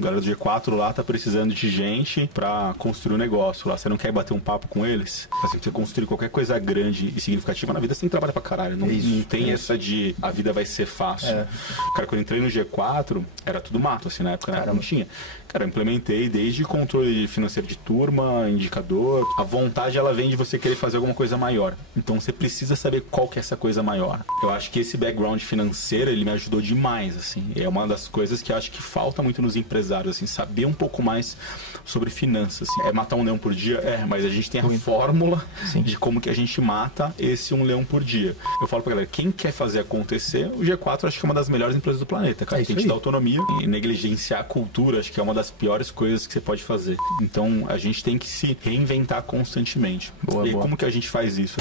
A galera do G4 lá tá precisando de gente pra construir um negócio lá. Você não quer bater um papo com eles? Assim, você construir qualquer coisa grande e significativa na vida, você tem que trabalhar pra caralho. Não, não tem essa de a vida vai ser fácil. Cara, quando eu entrei no G4, era tudo mato, assim, na época, né? Não tinha. Cara, eu implementei desde controle financeiro de turma, indicador. A vontade, ela vem de você querer fazer alguma coisa maior. Então, você precisa saber qual que é essa coisa maior. Eu acho que esse background financeiro, ele me ajudou demais, assim. É uma das coisas que eu acho que falta muito nos empresários, assim, saber um pouco mais sobre finanças. Assim. É matar um leão por dia? É, mas a gente tem a fórmula de como que a gente mata esse um leão por dia. Eu falo pra galera, quem quer fazer acontecer, o G4 acho que é uma das melhores empresas do planeta, cara. Tem que te dar autonomia e negligenciar a cultura, acho que é uma das piores coisas que você pode fazer. Então, a gente tem que se reinventar constantemente. E como que a gente faz isso?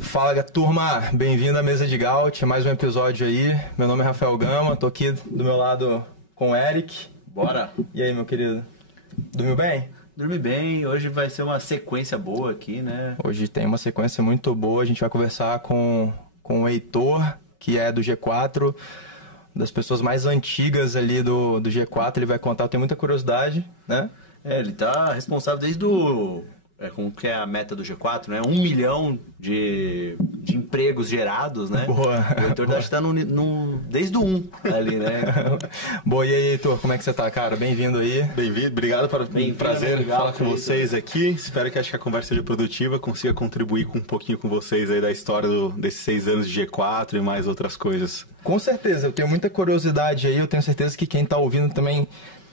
Fala, turma, bem-vindo à Mesa de Gaut, mais um episódio aí. Meu nome é Rafael Gama, tô aqui do meu lado com o Eric. Bora! E aí, meu querido? Dormiu bem? Dormi bem, hoje vai ser uma sequência boa aqui, né? Hoje tem uma sequência muito boa, a gente vai conversar com o Heitor, que é do G4, das pessoas mais antigas ali do G4, ele vai contar, eu tenho muita curiosidade, né? Ele tá responsável desde o... como que é a meta do G4, né? 1 milhão de empregos gerados, né? Boa. O Heitor acho que tá desde o 1 ali, né? Boa, e aí, Heitor, como é que você tá, cara? Bem-vindo aí. Bem-vindo, obrigado, prazer falar com vocês aqui. Espero que a conversa seja produtiva, consiga contribuir com um pouquinho com vocês aí da história desses 6 anos de G4 e mais outras coisas. Com certeza, eu tenho muita curiosidade aí, eu tenho certeza que quem tá ouvindo também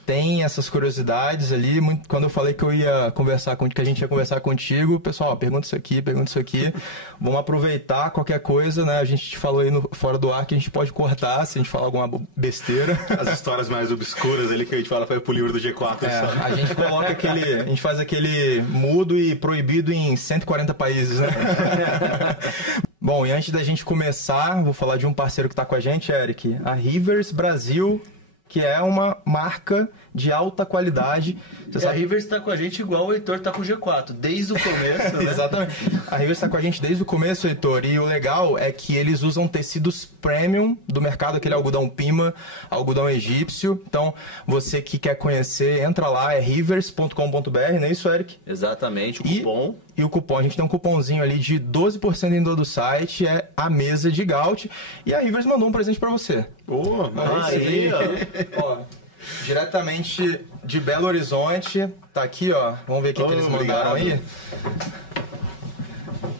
tem essas curiosidades ali. Quando eu falei que eu ia conversar que a gente ia conversar contigo, pessoal, pergunta isso aqui. Vamos aproveitar qualquer coisa, né? A gente falou aí fora do ar que a gente pode cortar se a gente falar alguma besteira. As histórias mais obscuras ali que a gente fala foi pro livro do G4. A gente coloca a gente faz aquele mudo e proibido em 140 países, né? Bom, e antes da gente começar, vou falar de um parceiro que tá com a gente, Eric, a Rivers Brasil, que é uma marca de alta qualidade. A Rivers está com a gente igual o Heitor está com o G4, desde o começo, né? Exatamente. A Rivers está com a gente desde o começo, Heitor, e o legal é que eles usam tecidos premium do mercado, aquele algodão Pima, algodão egípcio. Então, você que quer conhecer, entra lá, é rivers.com.br, não é isso, Eric? Exatamente, o cupom. E o cupom, a gente tem um cupomzinho ali de 12% em todo o site, é a Mesa de Gaut, e a Rivers mandou um presente para você. Aí, ó. Diretamente de Belo Horizonte, tá aqui, ó. Vamos ver o que eles mandaram aí.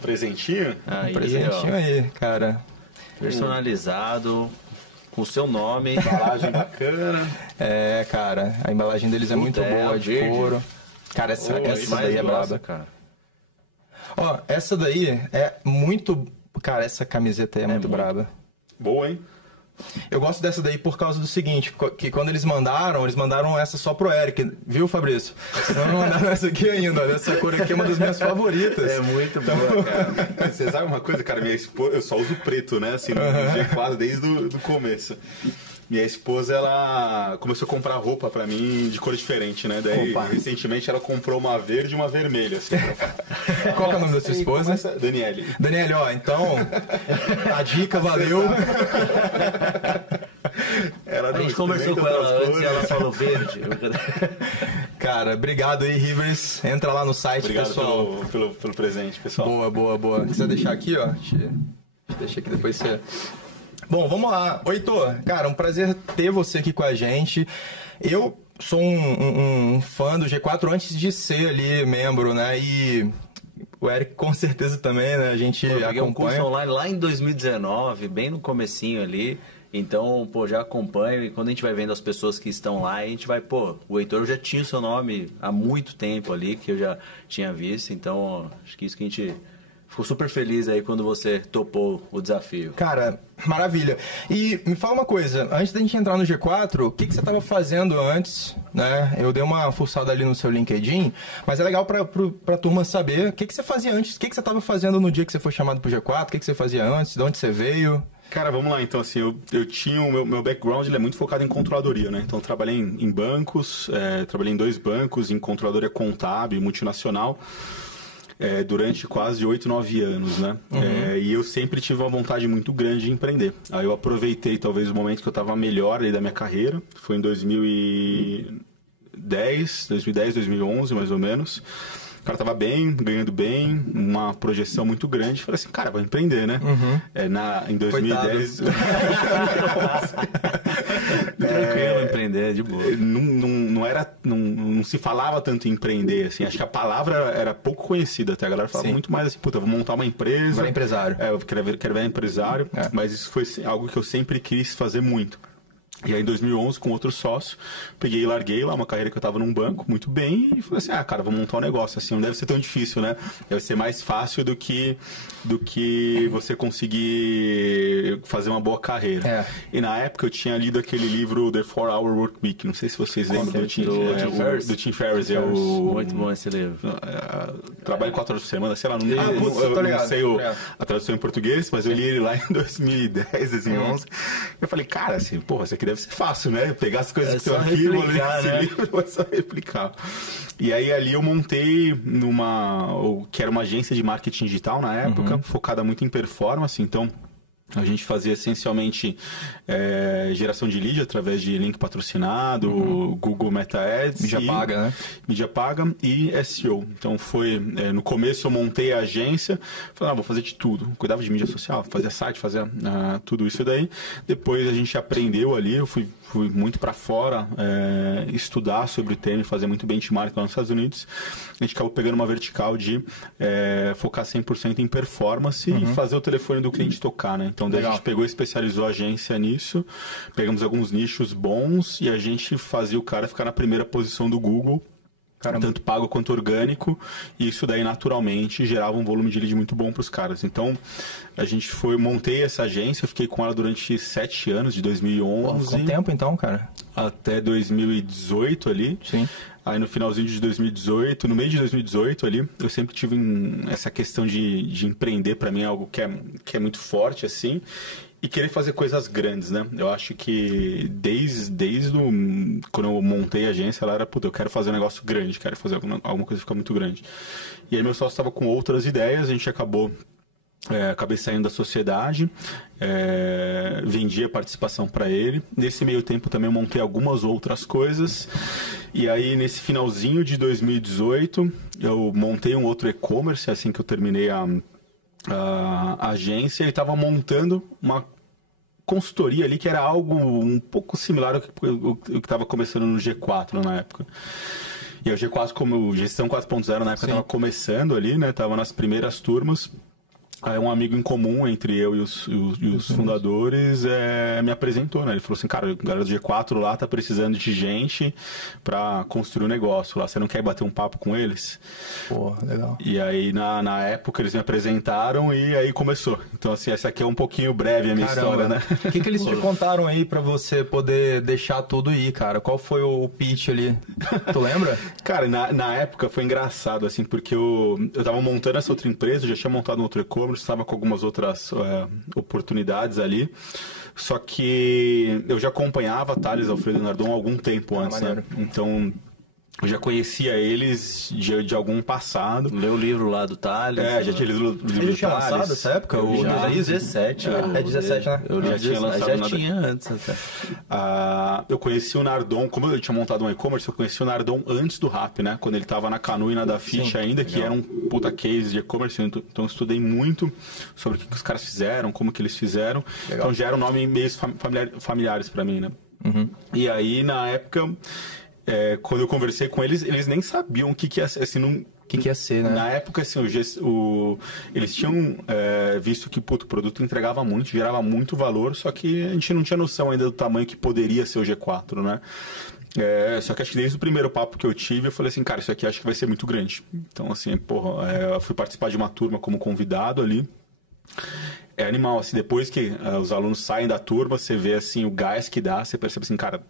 Presentinho? Um presentinho aí, cara. Personalizado, com o seu nome. Embalagem bacana. É, cara, a embalagem deles é muito boa, de couro. Cara, essa daí é braba, cara. Ó, essa daí é muito... Cara, essa camiseta aí é muito braba. Boa, hein? Eu gosto dessa daí por causa do seguinte, que quando eles mandaram essa só pro Eric, viu, Fabrício? Não mandaram essa aqui ainda, essa cor aqui é uma das minhas favoritas. É muito boa, cara. Você sabe uma coisa, cara? Minha esposa, eu só uso preto, né? Assim, no G4 desde o começo. Minha esposa, ela começou a comprar roupa pra mim de cor diferente, né? Daí, recentemente, ela comprou uma verde e uma vermelha. Assim, Qual que é o nome da sua esposa? Daniele. Daniele, ó, então, a dica valeu. A gente conversou com ela antes e ela falou verde. Cara, obrigado aí, Rivers. Entra lá no site, obrigado, pessoal. Pelo presente, pessoal. Boa. Quiser deixar aqui, ó. Deixa aqui, depois você... Bom, vamos lá. Oi, Heitor. Cara, um prazer ter você aqui com a gente. Eu sou um fã do G4 antes de ser ali membro, né? E o Eric com certeza também, né? A gente acompanha. Eu peguei um curso online lá em 2019, bem no comecinho ali. Então, já acompanho. E quando a gente vai vendo as pessoas que estão lá, a gente vai, o Heitor já tinha o seu nome há muito tempo ali, que eu já tinha visto. Então, acho que isso que a gente... Ficou super feliz aí quando você topou o desafio. Cara, maravilha. E me fala uma coisa, antes da gente entrar no G4, o que você estava fazendo antes, né? Eu dei uma fuçada ali no seu LinkedIn, mas é legal pra turma saber o que você fazia antes, o que você estava fazendo no dia que você foi chamado pro G4, o que você fazia antes, de onde você veio... Cara, vamos lá, então, assim, eu tinha o meu background, ele é muito focado em controladoria, né? Então, eu trabalhei em bancos, trabalhei em 2 bancos, em controladoria contábil, multinacional. durante quase 8, 9 anos, né? E eu sempre tive uma vontade muito grande de empreender. Aí eu aproveitei talvez o momento que eu estava melhor aí da minha carreira, foi em 2010, 2011 mais ou menos. O cara tava bem, ganhando bem, uma projeção muito grande. Falei assim, cara, vou empreender, né? Em 2010... Tranquilo, empreender, de boa. Não se falava tanto em empreender, assim. Acho que a palavra era pouco conhecida até. A galera falava muito mais assim, puta, vou montar uma empresa. Vai empresário. Eu quero virar empresário. Mas isso foi algo que eu sempre quis fazer muito. E aí em 2011, com outro sócio, peguei e larguei lá uma carreira que eu estava num banco, muito bem, e falei assim, cara, vou montar um negócio, assim, não deve ser tão difícil, né? Deve ser mais fácil do que você conseguir fazer uma boa carreira. E na época eu tinha lido aquele livro The 4-Hour Work Week, não sei se vocês lembram do Tim Ferriss. Muito bom esse livro. Trabalho 4 horas por semana, sei lá, não sei a tradução em português, mas eu li ele lá em 2010, 2011. Eu falei, cara, assim, porra, isso aqui deve ser fácil, né? Pegar as coisas que estão aqui, vou ler esse livro, vou só replicar. E aí ali eu montei que era uma agência de marketing digital na época, focada muito em performance, então a gente fazia essencialmente geração de lead através de link patrocinado, Google Meta Ads. Mídia paga, né? Mídia paga e SEO. Então no começo eu montei a agência, falei, vou fazer de tudo. Cuidava de mídia social, fazia site, fazia tudo isso daí. Depois a gente aprendeu ali, eu fui muito para fora estudar sobre o tema, fazer muito benchmark lá nos Estados Unidos. A gente acabou pegando uma vertical de focar 100% em performance e fazer o telefone do cliente tocar, né? Então daí a gente pegou e especializou a agência nisso, pegamos alguns nichos bons e a gente fazia o cara ficar na primeira posição do Google, tanto pago quanto orgânico, e isso daí naturalmente gerava um volume de lead muito bom para os caras. Então a gente montei essa agência, eu fiquei com ela durante 7 anos, de 2011. Quanto tempo então, cara? Até 2018 ali. Sim. Aí no finalzinho de 2018, no meio de 2018 ali, eu sempre tive essa questão de empreender, para mim é algo que é muito forte, assim, e querer fazer coisas grandes, né? Eu acho que desde quando eu montei a agência, ela era, puta, eu quero fazer um negócio grande, quero fazer alguma coisa que fica muito grande. E aí meu sócio estava com outras ideias, a gente acabei saindo da sociedade, vendi a participação para ele. Nesse meio tempo também eu montei algumas outras coisas. E aí nesse finalzinho de 2018 eu montei um outro e-commerce, assim que eu terminei a agência, e estava montando uma consultoria ali que era algo um pouco similar ao que estava começando no G4 na época. E o G4, como gestão 4.0 na época, estava começando ali, né? Tava nas primeiras turmas. Aí um amigo em comum entre eu e os fundadores me apresentou, né? Ele falou assim, cara, o galera do G4 lá tá precisando de gente para construir um negócio lá. Você não quer bater um papo com eles? Pô, legal. E aí, na época, eles me apresentaram e aí começou. Então, assim, essa aqui é um pouquinho breve a minha história, né? O que eles te contaram aí para você poder deixar tudo ir, cara? Qual foi o pitch ali? Tu lembra? Cara, na época foi engraçado, assim, porque eu tava montando essa outra empresa, eu já tinha montado um outro e-commerce, estava com algumas outras oportunidades ali, só que eu já acompanhava Thales, Alfredo e Nardon há algum tempo antes, né? Então eu já conhecia eles de algum passado. Leu o livro lá do Thales. Já tinha lido o livro do Thales. Ele tinha lançado nessa época? Já 17. É 17, né? Eu já tinha lançado. Já tinha antes até. Eu conheci o Nardon, como eu tinha montado um e-commerce, eu conheci o Nardon antes do Rap, né? Quando ele estava na Canu e na Dafit ainda, que era um puta case de e-commerce. Então eu estudei muito sobre o que os caras fizeram, como que eles fizeram. Legal. Então já eram nomes meio familiares para mim, né? E aí, na época... quando eu conversei com eles, eles nem sabiam o que ia ser, assim, que ia ser, né? Na época, assim, eles tinham visto que o produto entregava muito, gerava muito valor, só que a gente não tinha noção ainda do tamanho que poderia ser o G4, né? Só que acho que desde o primeiro papo que eu tive, eu falei assim, cara, isso aqui acho que vai ser muito grande. Então, assim, eu fui participar de uma turma como convidado ali. É animal, assim, depois que os alunos saem da turma, você vê, assim, o gás que dá, você percebe assim, cara,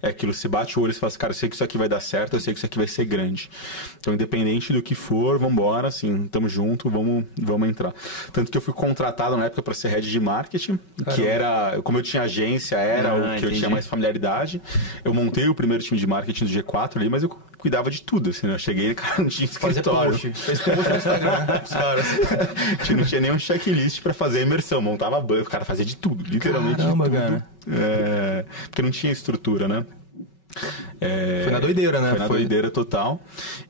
aquilo, você bate o olho e fala assim, cara, eu sei que isso aqui vai dar certo, eu sei que isso aqui vai ser grande. Então, independente do que for, vambora, assim, tamo junto, vamos entrar. Tanto que eu fui contratado na época para ser head de marketing, que era, como eu tinha agência, o que eu tinha mais familiaridade. Eu montei o primeiro time de marketing do G4 ali, mas eu cuidava de tudo, assim, né? Eu cheguei, cara, não tinha escritório. Fez post no Instagram, os caras. Não tinha nenhum checklist pra fazer a imersão, montava banco, o cara fazia de tudo, literalmente. Caramba, de tudo. cara. Porque não tinha estrutura, né? Foi na doideira, né? Foi na doideira total.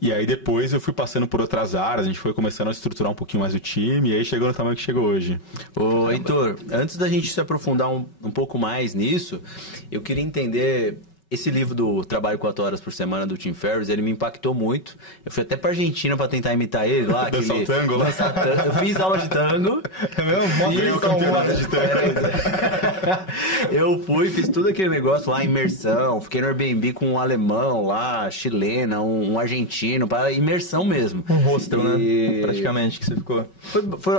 E aí depois eu fui passando por outras áreas, a gente foi começando a estruturar um pouquinho mais o time, e aí chegou no tamanho que chegou hoje. Ô, Heitor, antes da gente se aprofundar um pouco mais nisso, eu queria entender... Esse livro do Trabalho 4 Horas por Semana, do Tim Ferriss, ele me impactou muito. Eu fui até pra Argentina pra tentar imitar ele lá. Dançar o tango lá? Eu fiz aula de tango. É mesmo? Eu campeonato de tango. Eu fiz tudo aquele negócio lá, imersão. Fiquei no Airbnb com um alemão lá, chilena, um argentino, para imersão mesmo. Um hostel, né? Praticamente, que você ficou.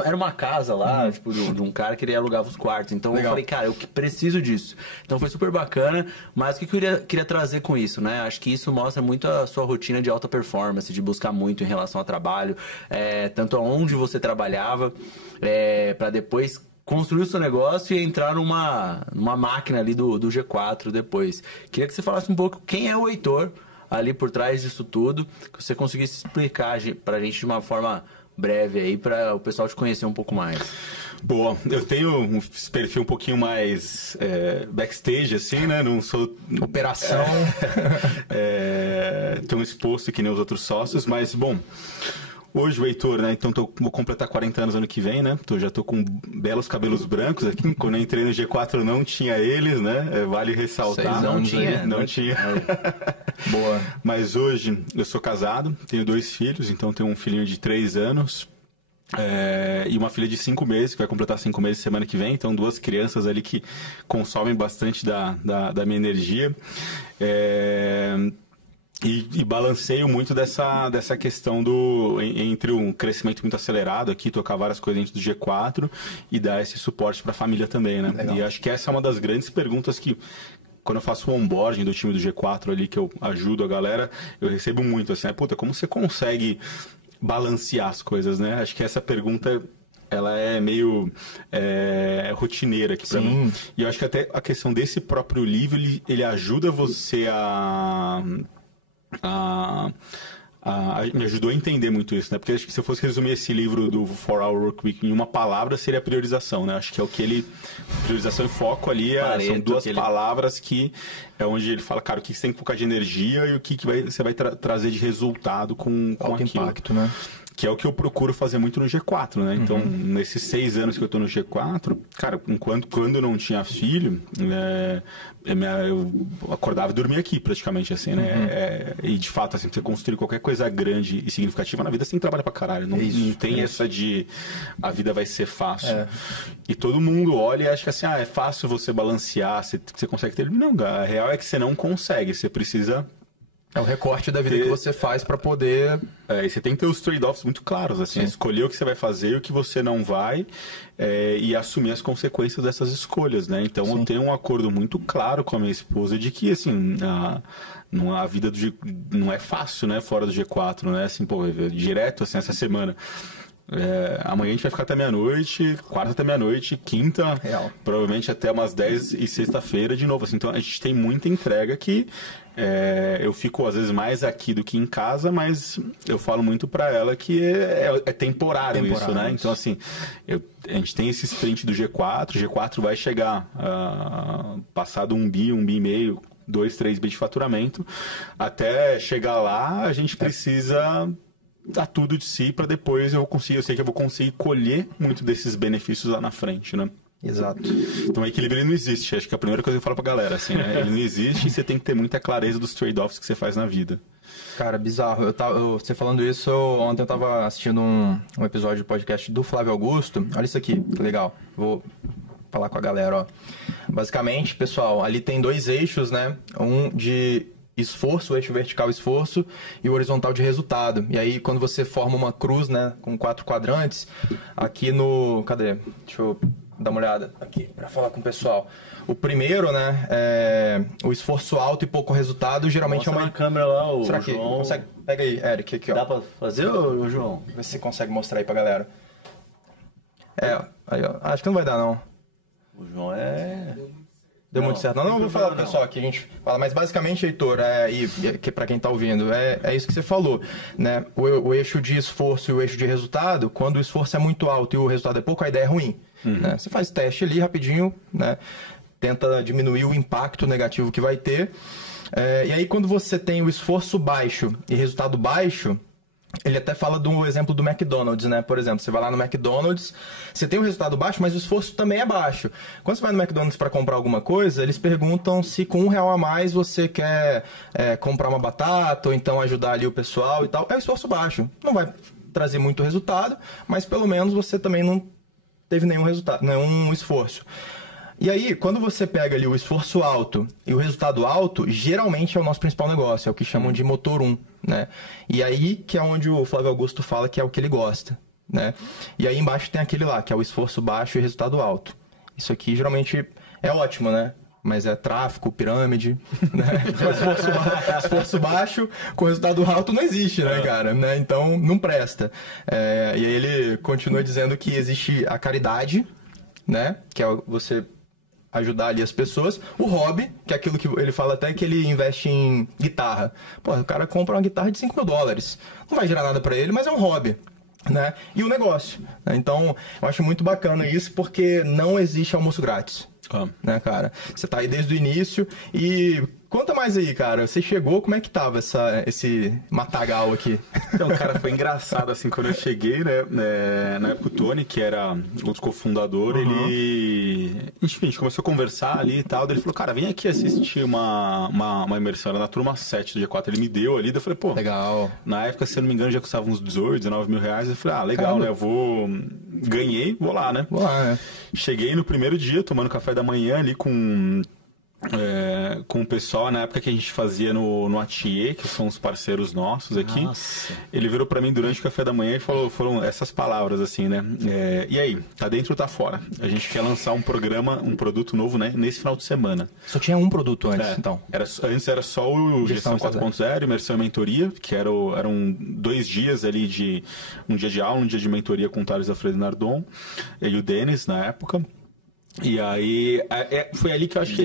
Era uma casa lá, tipo, de um cara que ele alugava os quartos. Então eu falei, cara, eu preciso disso. Então foi super bacana, mas o que eu queria trazer com isso, né? Acho que isso mostra muito a sua rotina de alta performance, de buscar muito em relação ao trabalho, tanto aonde você trabalhava, para depois construir o seu negócio e entrar numa máquina ali do G4 depois. Queria que você falasse um pouco quem é o Heitor ali por trás disso tudo, que você conseguisse explicar pra gente de uma forma breve aí, para o pessoal te conhecer um pouco mais. Boa, eu tenho um perfil um pouquinho mais backstage, assim, né? Não sou... Operação. Tão exposto que nem os outros sócios, mas, bom... Hoje o Heitor, né? Então vou completar 40 anos ano que vem, né? Já tô com belos cabelos brancos aqui. Quando eu entrei no G4 não tinha eles, né? Vale ressaltar. Não tinha. Não tinha. Boa. Mas hoje eu sou casado, tenho 2 filhos, então tenho um filhinho de 3 anos. E uma filha de 5 meses, que vai completar 5 meses semana que vem. Então 2 crianças ali que consomem bastante da minha energia. E balanceio muito dessa questão entre um crescimento muito acelerado aqui, tocar várias coisas dentro do G4 e dar esse suporte para a família também, né? Legal. E acho que essa é uma das grandes perguntas que, quando eu faço o onboarding do time do G4 ali, que eu ajudo a galera, eu recebo muito assim, como você consegue balancear as coisas, né? Acho que essa pergunta... ela é meio rotineira aqui pra mim. E eu acho que até a questão desse próprio livro, ele ajuda você me ajudou a entender muito isso, né? Porque acho que se eu fosse resumir esse livro do 4-Hour Workweek em uma palavra, seria priorização, né? Acho que é o que ele... Priorização e foco ali são 2 palavras que é onde ele fala, cara, o que você tem que focar de energia e o que você vai trazer de resultado com aquilo. Impacto, né? Que é o que eu procuro fazer muito no G4, né? Então, nesses 6 anos que eu tô no G4, cara, quando eu não tinha filho, eu acordava e dormia aqui, praticamente, assim, né? E, de fato, assim, você construir qualquer coisa grande e significativa na vida, você tem que trabalhar pra caralho. Não tem essa de a vida vai ser fácil. E todo mundo olha e acha que, assim, é fácil você balancear, você consegue ter... Não, a real é que você não consegue, você precisa... É o recorte da vida que você faz para poder... E você tem que ter os trade-offs muito claros, assim, escolher o que você vai fazer e o que você não vai, e assumir as consequências dessas escolhas, né? Então, eu tenho um acordo muito claro com a minha esposa de que, assim, a vida não é fácil, né? Fora do G4, né? Assim, direto, assim, essa semana... amanhã a gente vai ficar até meia-noite, quarta até meia-noite, quinta, provavelmente até umas 10 e sexta-feira de novo. Assim, então a gente tem muita entrega que eu fico às vezes mais aqui do que em casa, mas eu falo muito pra ela que é temporário isso, né? Então assim, a gente tem esse sprint do G4, o G4 vai chegar passado 1 bi, 1 bi e meio, 2, 3 bi de faturamento. Até chegar lá, a gente precisa... dar tudo de si para depois eu sei que eu vou conseguir colher muito desses benefícios lá na frente, né? Exato. Então o equilíbrio ele não existe, acho que é a primeira coisa que eu falo pra galera, assim, né? Ele não existe e você tem que ter muita clareza dos trade-offs que você faz na vida. Cara, bizarro. Você falando isso, ontem eu tava assistindo um episódio de podcast do Flávio Augusto. Olha isso aqui, que legal. Vou falar com a galera, ó. Basicamente, pessoal, ali tem 2 eixos, né? Um de... esforço, o eixo vertical esforço e o horizontal de resultado. E aí, quando você forma uma cruz, né, com 4 quadrantes, aqui no... Cadê? Deixa eu dar uma olhada aqui para falar com o pessoal. O primeiro, né, é o esforço alto e pouco resultado, geralmente mostra é uma... na câmera lá, o Será que João... consegue? Pega aí, Eric, aqui, ó. Dá pra fazer, ô João? Vê se você consegue mostrar aí pra galera. Aí, ó. Acho que não vai dar, não. O João é... Deu muito certo. Não, eu vou falar, pessoal, que a gente fala, mas basicamente, Heitor, que para quem tá ouvindo, é isso que você falou, né? O eixo de esforço e o eixo de resultado, quando o esforço é muito alto e o resultado é pouco, a ideia é ruim. Né? Você faz teste ali rapidinho, né? Tenta diminuir o impacto negativo que vai ter. E aí, quando você tem o esforço baixo e resultado baixo, ele até fala do exemplo do McDonald's, né? Por exemplo, você vai lá no McDonald's, você tem um resultado baixo, mas o esforço também é baixo. Quando você vai no McDonald's para comprar alguma coisa, eles perguntam se com R$1 a mais você quer comprar uma batata ou então ajudar ali o pessoal e tal. É um esforço baixo. Não vai trazer muito resultado, mas pelo menos você também não teve nenhum resultado, nenhum esforço. E aí, quando você pega ali o esforço alto e o resultado alto, geralmente é o nosso principal negócio, é o que chamam de motor 1, né? E aí que é onde o Flávio Augusto fala que é o que ele gosta, né? E aí embaixo tem aquele lá, que é o esforço baixo e resultado alto. Isso aqui geralmente é ótimo, né? Mas é tráfico, pirâmide, né? Esforço baixo com resultado alto não existe, né, cara? Né? Então, não presta. E aí ele continua dizendo que existe a caridade, né? Que é você ajudar ali as pessoas. O hobby, que é aquilo que ele fala até que ele investe em guitarra. Pô, o cara compra uma guitarra de $5.000. Não vai gerar nada pra ele, mas é um hobby. Né? E o negócio. Né? Então, eu acho muito bacana isso porque não existe almoço grátis. Né, cara? Você tá aí desde o início e conta mais aí, cara. Você chegou, como é que tava esse matagal aqui? Então, cara, foi engraçado, assim, quando eu cheguei, né, na época o Tony, que era outro cofundador, ele... Enfim, a gente começou a conversar ali e tal, daí ele falou, cara, vem aqui assistir uma imersão, era na turma 7 do G4, ele me deu ali, daí eu falei, pô... Legal. Na época, se eu não me engano, já custava uns 18, 19 mil reais, eu falei, legal, caramba, né, eu vou... Ganhei, vou lá, né? Vou lá, né? Cheguei no primeiro dia, tomando café da manhã ali com o pessoal, na época que a gente fazia no Atier, que são os parceiros nossos aqui. Nossa. Ele virou pra mim durante o café da manhã e foram essas palavras assim, né? E aí, tá dentro ou tá fora? A gente quer lançar um produto novo, né? Nesse final de semana. Só tinha um produto antes, então? Antes era só o Gestão 4.0, Imersão e Mentoria, que eram 2 dias ali um dia de aula, um dia de mentoria com o Thales Alfredo Nardon e o Denis na época. E aí, foi ali que eu acho que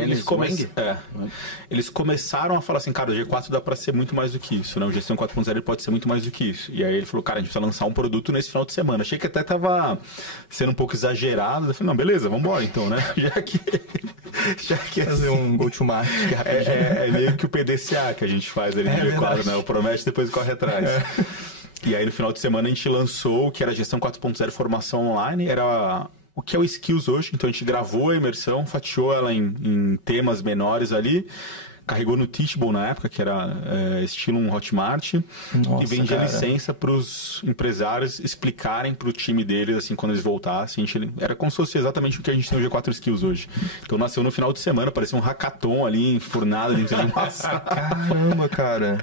eles começaram a falar assim, cara, o G4 dá pra ser muito mais do que isso, né? O Gestão 4.0 ele pode ser muito mais do que isso. E aí ele falou, cara, a gente precisa lançar um produto nesse final de semana. Achei que até tava sendo um pouco exagerado. Eu falei, não, beleza, vambora então, né? Já que fazer um go-to-market rapidinho. É meio que o PDCA que a gente faz ali no G4, né? O promete, depois corre atrás. E aí no final de semana a gente lançou o que era Gestão 4.0 Formação Online, era... O que é o Skills hoje, então a gente gravou a imersão, fatiou ela em temas menores ali, carregou no Teachable na época, que era estilo um Hotmart, e vendia licença para os empresários explicarem para o time deles, assim, quando eles voltassem. Era como se fosse exatamente o que a gente tem no G4 Skills hoje. Então nasceu no final de semana, parecia um hackathon ali, enfurnado dentro de uma sala. Caramba, cara!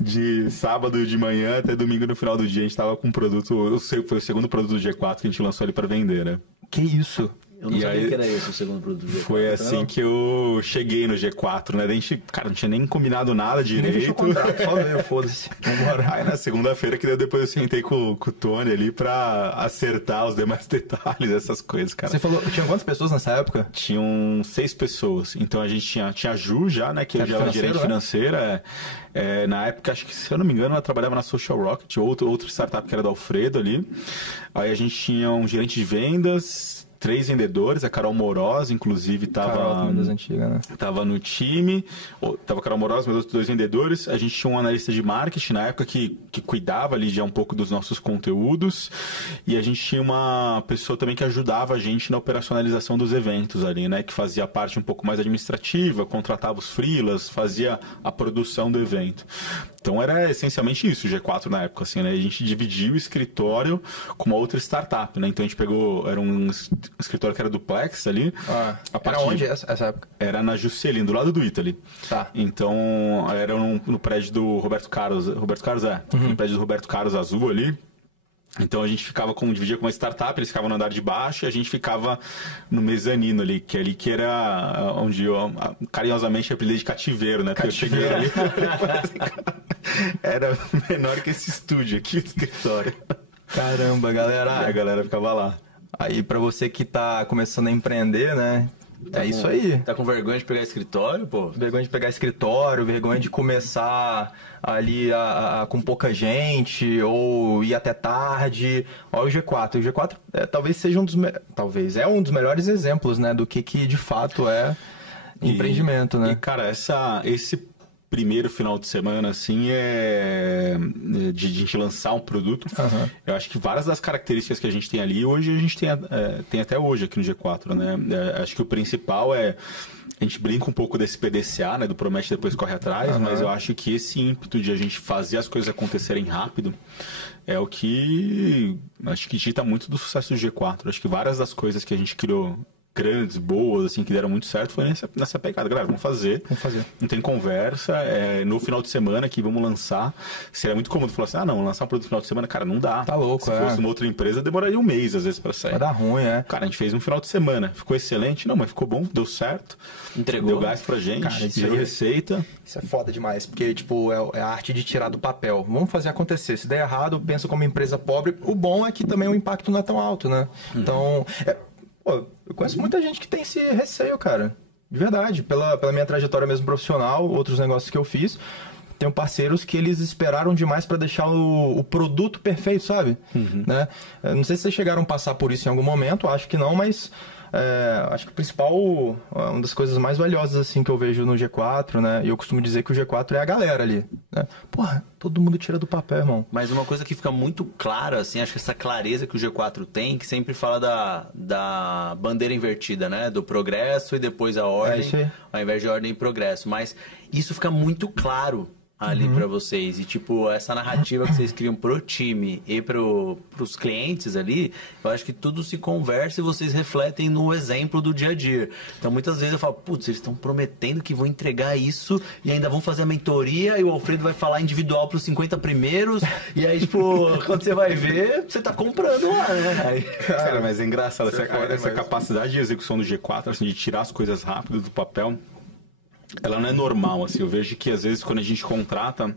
De sábado de manhã até domingo no final do dia, a gente estava com um produto, foi o segundo produto do G4 que a gente lançou ali para vender, né? Que isso? Eu não sabia que era esse o segundo produto do G4. Foi assim que eu cheguei no G4, né? A gente, cara, não tinha nem combinado nada direito. Só veio, foda-se. Aí na segunda-feira, que depois eu sentei com o Tony ali pra acertar os demais detalhes dessas coisas, cara. Você falou, tinha quantas pessoas nessa época? Tinham 6 pessoas. Então a gente tinha a Ju já, né? Que já era gerente financeira. Na época, acho que, se eu não me engano, ela trabalhava na Social Rocket, outra startup que era do Alfredo ali. Aí a gente tinha um gerente de vendas, 3 vendedores, a Carol Moroz, inclusive, estava né? Tava no time, tava a Carol Moroz, meus outros 2 vendedores, a gente tinha um analista de marketing na época que cuidava ali já um pouco dos nossos conteúdos, e a gente tinha uma pessoa também que ajudava a gente na operacionalização dos eventos ali, né, que fazia parte um pouco mais administrativa, contratava os freelas, fazia a produção do evento. Então era essencialmente isso, o G4 na época, assim, né, a gente dividiu o escritório com uma outra startup, né, então a gente pegou, era um escritório que era duplex ali. Era onde essa época? Era na Juscelino, do lado do Italy. Tá. Então, era no prédio do Roberto Carlos. Roberto Carlos no prédio do Roberto Carlos Azul ali. Então a gente dividia com uma startup, eles ficavam no andar de baixo e a gente ficava no mezanino ali, que era onde eu carinhosamente apelidei de cativeiro, né? Porque eu cheguei ali era menor que esse estúdio aqui do escritório. Caramba, galera. E a galera ficava lá. Aí, pra você que tá começando a empreender, né? Isso aí. Tá com vergonha de pegar escritório, pô? Vergonha de pegar escritório, vergonha de começar ali com pouca gente, ou ir até tarde. Olha o G4. O G4 talvez seja um dos melhores exemplos, né, do que de fato é empreendimento, né? E, cara, esse primeiro final de semana, assim, de a gente lançar um produto. Uhum. Eu acho que várias das características que a gente tem ali, hoje a gente tem até hoje aqui no G4, né? Acho que o principal a gente brinca um pouco desse PDCA, né? Do promete depois corre atrás, mas eu acho que esse ímpeto de a gente fazer as coisas acontecerem rápido é o que acho que dita muito do sucesso do G4. Acho que várias das coisas que a gente criou grandes, boas, assim, que deram muito certo, foi nessa pegada. Galera, vamos fazer. Não tem conversa. No final de semana que vamos lançar. Seria muito cômodo falar assim, não, lançar um produto no final de semana, cara, não dá. Tá louco, Se fosse uma outra empresa, demoraria um mês, às vezes, pra sair. Vai dar ruim, Cara, a gente fez um final de semana. Ficou excelente? Não, mas ficou bom, deu certo. Entregou. Deu gás pra gente, cara, deu receita. Isso é foda demais, porque, tipo, é a arte de tirar do papel. Vamos fazer acontecer. Se der errado, pensa como empresa pobre. O bom é que também o impacto não é tão alto, né? Então, eu conheço muita gente que tem esse receio, cara. De verdade. Pela minha trajetória mesmo profissional, outros negócios que eu fiz, tenho parceiros que eles esperaram demais para deixar o produto perfeito, sabe? Né? Não sei se vocês chegaram a passar por isso em algum momento, acho que não, mas acho que o principal, uma das coisas mais valiosas assim que eu vejo no G4, né? E eu costumo dizer que o G4 é a galera ali, né? Porra, todo mundo tira do papel, irmão. Mas uma coisa que fica muito clara, assim, acho que essa clareza que o G4 tem, que sempre fala da bandeira invertida, né? Do progresso e depois a ordem, ao invés de ordem e progresso. Mas isso fica muito claro ali pra vocês. E, tipo, essa narrativa que vocês criam pro time e pros clientes ali, eu acho que tudo se conversa e vocês refletem no exemplo do dia a dia. Então, muitas vezes eu falo, putz, eles estão prometendo que vão entregar isso e ainda vão fazer a mentoria e o Alfredo vai falar individual pros 50 primeiros e aí, tipo, quando você vai ver, você tá comprando lá, né? Aí, cara, mas é engraçado, essa capacidade de execução do G4, assim, de tirar as coisas rápido do papel, ela não é normal, assim. Eu vejo que às vezes quando a gente contrata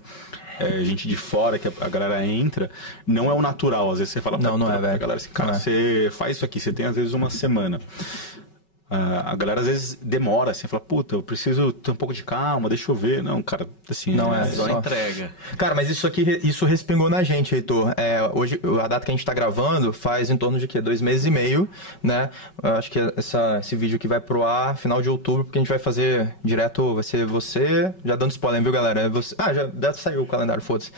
gente de fora, que a galera entra, não é o natural. Às vezes você fala pra galera assim, cara, você faz isso aqui, você tem às vezes uma semana. A galera às vezes demora, assim, fala, puta, eu preciso ter um pouco de calma, deixa eu ver. Não, cara, assim... Não só entrega. Cara, mas isso respingou na gente, Heitor. Hoje, a data que a gente tá gravando faz em torno de 2 meses e meio, né? Eu acho que esse vídeo aqui vai pro ar final de outubro, porque a gente vai fazer direto, vai ser você, já dando spoiler, viu, galera? Já deve sair o calendário, foda-se.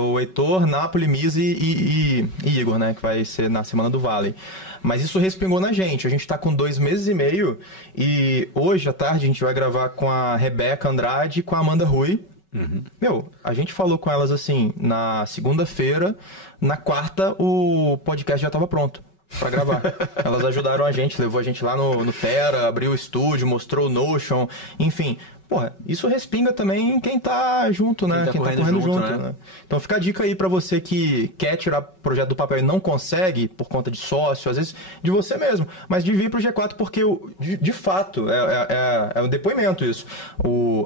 O Heitor, Napoli, Misi e Igor, né? Que vai ser na Semana do Vale. Mas isso respingou na gente. A gente tá com 2 meses e meio e hoje à tarde a gente vai gravar com a Rebeca Andrade e com a Amanda Rui. A gente falou com elas assim na segunda-feira, na quarta o podcast já tava pronto pra gravar. Elas ajudaram a gente, levou a gente lá no Terra, abriu o estúdio, mostrou o Notion, enfim... Porra, isso respinga também em quem tá junto, né? Quem tá correndo junto, né? Então fica a dica aí pra você que quer tirar projeto do papel e não consegue por conta de sócio, às vezes de você mesmo, mas de vir pro G4 porque, de fato, é um depoimento isso.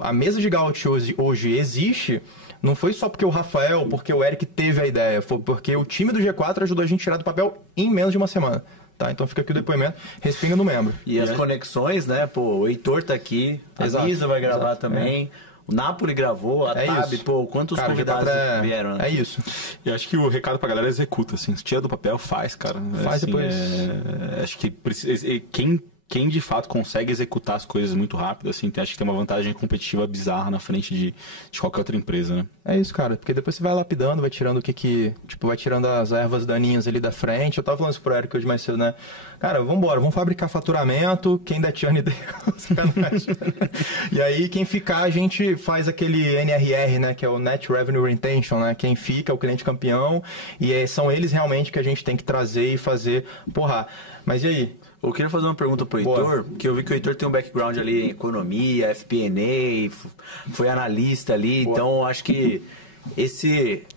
A mesa de Gaut hoje existe, não foi só porque o Rafael, porque o Eric teve a ideia, foi porque o time do G4 ajudou a gente a tirar do papel em menos de uma semana. Tá, então fica aqui o depoimento, respinga no membro. E as conexões, né? Pô, o Heitor tá aqui, a Isa vai gravar também. O Napoli gravou, a Tab, pô, quantos convidados vieram, né? É isso. E acho que o recado pra galera executa, assim. Se tira do papel, faz, cara. Faz assim, depois. Acho que quem de fato consegue executar as coisas muito rápido, assim, acho que tem uma vantagem competitiva bizarra na frente de qualquer outra empresa, né? É isso, cara, porque depois você vai lapidando, vai tirando vai tirando as ervas daninhas ali da frente. Eu tava falando isso pro Eric hoje mais cedo, né? Cara, vamos fabricar faturamento, quem der churn deu. E aí, quem ficar, a gente faz aquele NRR, né? Que é o Net Revenue Retention, né? Quem fica é o cliente campeão, e são eles realmente que a gente tem que trazer e fazer porra. Mas e aí? Eu queria fazer uma pergunta pro Heitor, que eu vi que o Heitor tem um background ali em economia, FP&A, foi analista ali, então acho que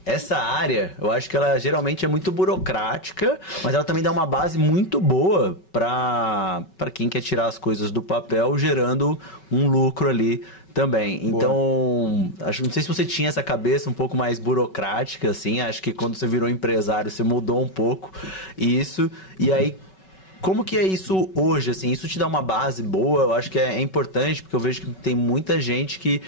essa área, eu acho que ela geralmente é muito burocrática, mas ela também dá uma base muito boa para quem quer tirar as coisas do papel, gerando um lucro ali também. Então, não sei se você tinha essa cabeça um pouco mais burocrática, assim, acho que quando você virou empresário, você mudou um pouco isso, e aí Como que é isso hoje, assim? Isso te dá uma base boa? Eu acho que é importante, porque eu vejo que tem muita gente que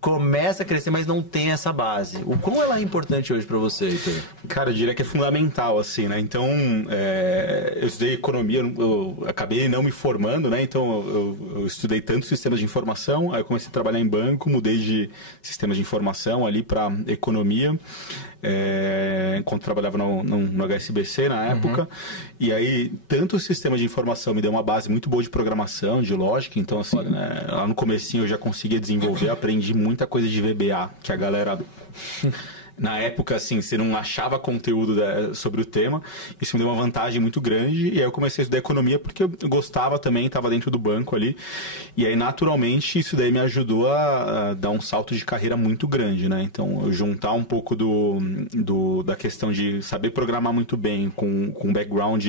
começa a crescer, mas não tem essa base. O quão ela é importante hoje para você, Heitor? Cara, eu diria que é fundamental, assim, né? Então, eu estudei economia, eu acabei não me formando, né? Então, eu estudei tanto sistemas de informação, aí eu comecei a trabalhar em banco, mudei de sistemas de informação ali para economia, enquanto trabalhava no HSBC na época. E aí, tanto o sistema de informação me deu uma base muito boa de programação, de lógica, então, assim, né? Lá no comecinho eu já conseguia desenvolver, aprendi muita coisa de VBA, que a galera... Na época, assim, você não achava conteúdo sobre o tema. Isso me deu uma vantagem muito grande. E aí eu comecei a estudar economia porque eu gostava também, estava dentro do banco ali. E aí, naturalmente, isso daí me ajudou a dar um salto de carreira muito grande, né? Então, eu juntar um pouco da questão de saber programar muito bem com um background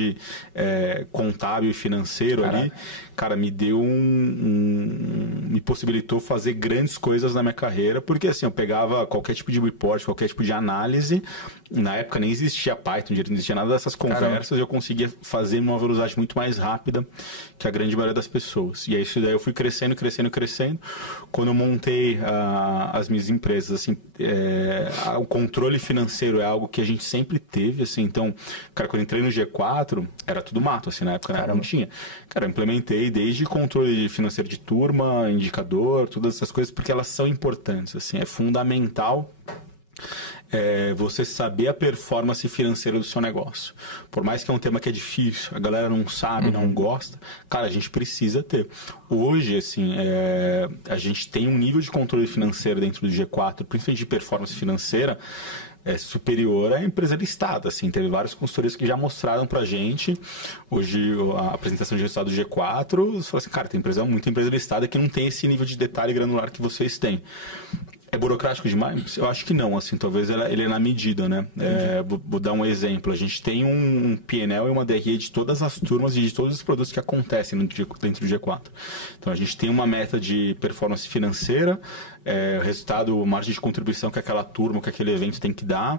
contábil e financeiro ali, cara, me deu me possibilitou fazer grandes coisas na minha carreira, porque assim, eu pegava qualquer tipo de report, qualquer tipo de análise, na época nem existia Python, não existia nada dessas conversas, eu conseguia fazer numa velocidade muito mais rápida que a grande maioria das pessoas. E aí isso daí eu fui crescendo. Quando eu montei as minhas empresas, assim, o controle financeiro é algo que a gente sempre teve, assim, então, cara, quando eu entrei no G4, era tudo mato, assim, na época, né? Não tinha. Cara, eu implementei desde controle financeiro de turma, indicador, todas essas coisas, porque elas são importantes, assim, é fundamental você saber a performance financeira do seu negócio. Por mais que é um tema que é difícil, a galera não sabe, não gosta, cara, a gente precisa ter. Hoje, assim, a gente tem um nível de controle financeiro dentro do G4, principalmente de performance financeira, superior à empresa listada, assim, teve vários consultores que já mostraram pra gente, hoje a apresentação de resultado do G4, você fala assim, cara, tem muita empresa listada que não tem esse nível de detalhe granular que vocês têm. É burocrático demais? Eu acho que não, assim, talvez ele é na medida, né? Vou dar um exemplo, a gente tem um P&L e uma DRE de todas as turmas e de todos os produtos que acontecem dentro do G4. Então, a gente tem uma meta de performance financeira, resultado, margem de contribuição que aquela turma, que aquele evento tem que dar.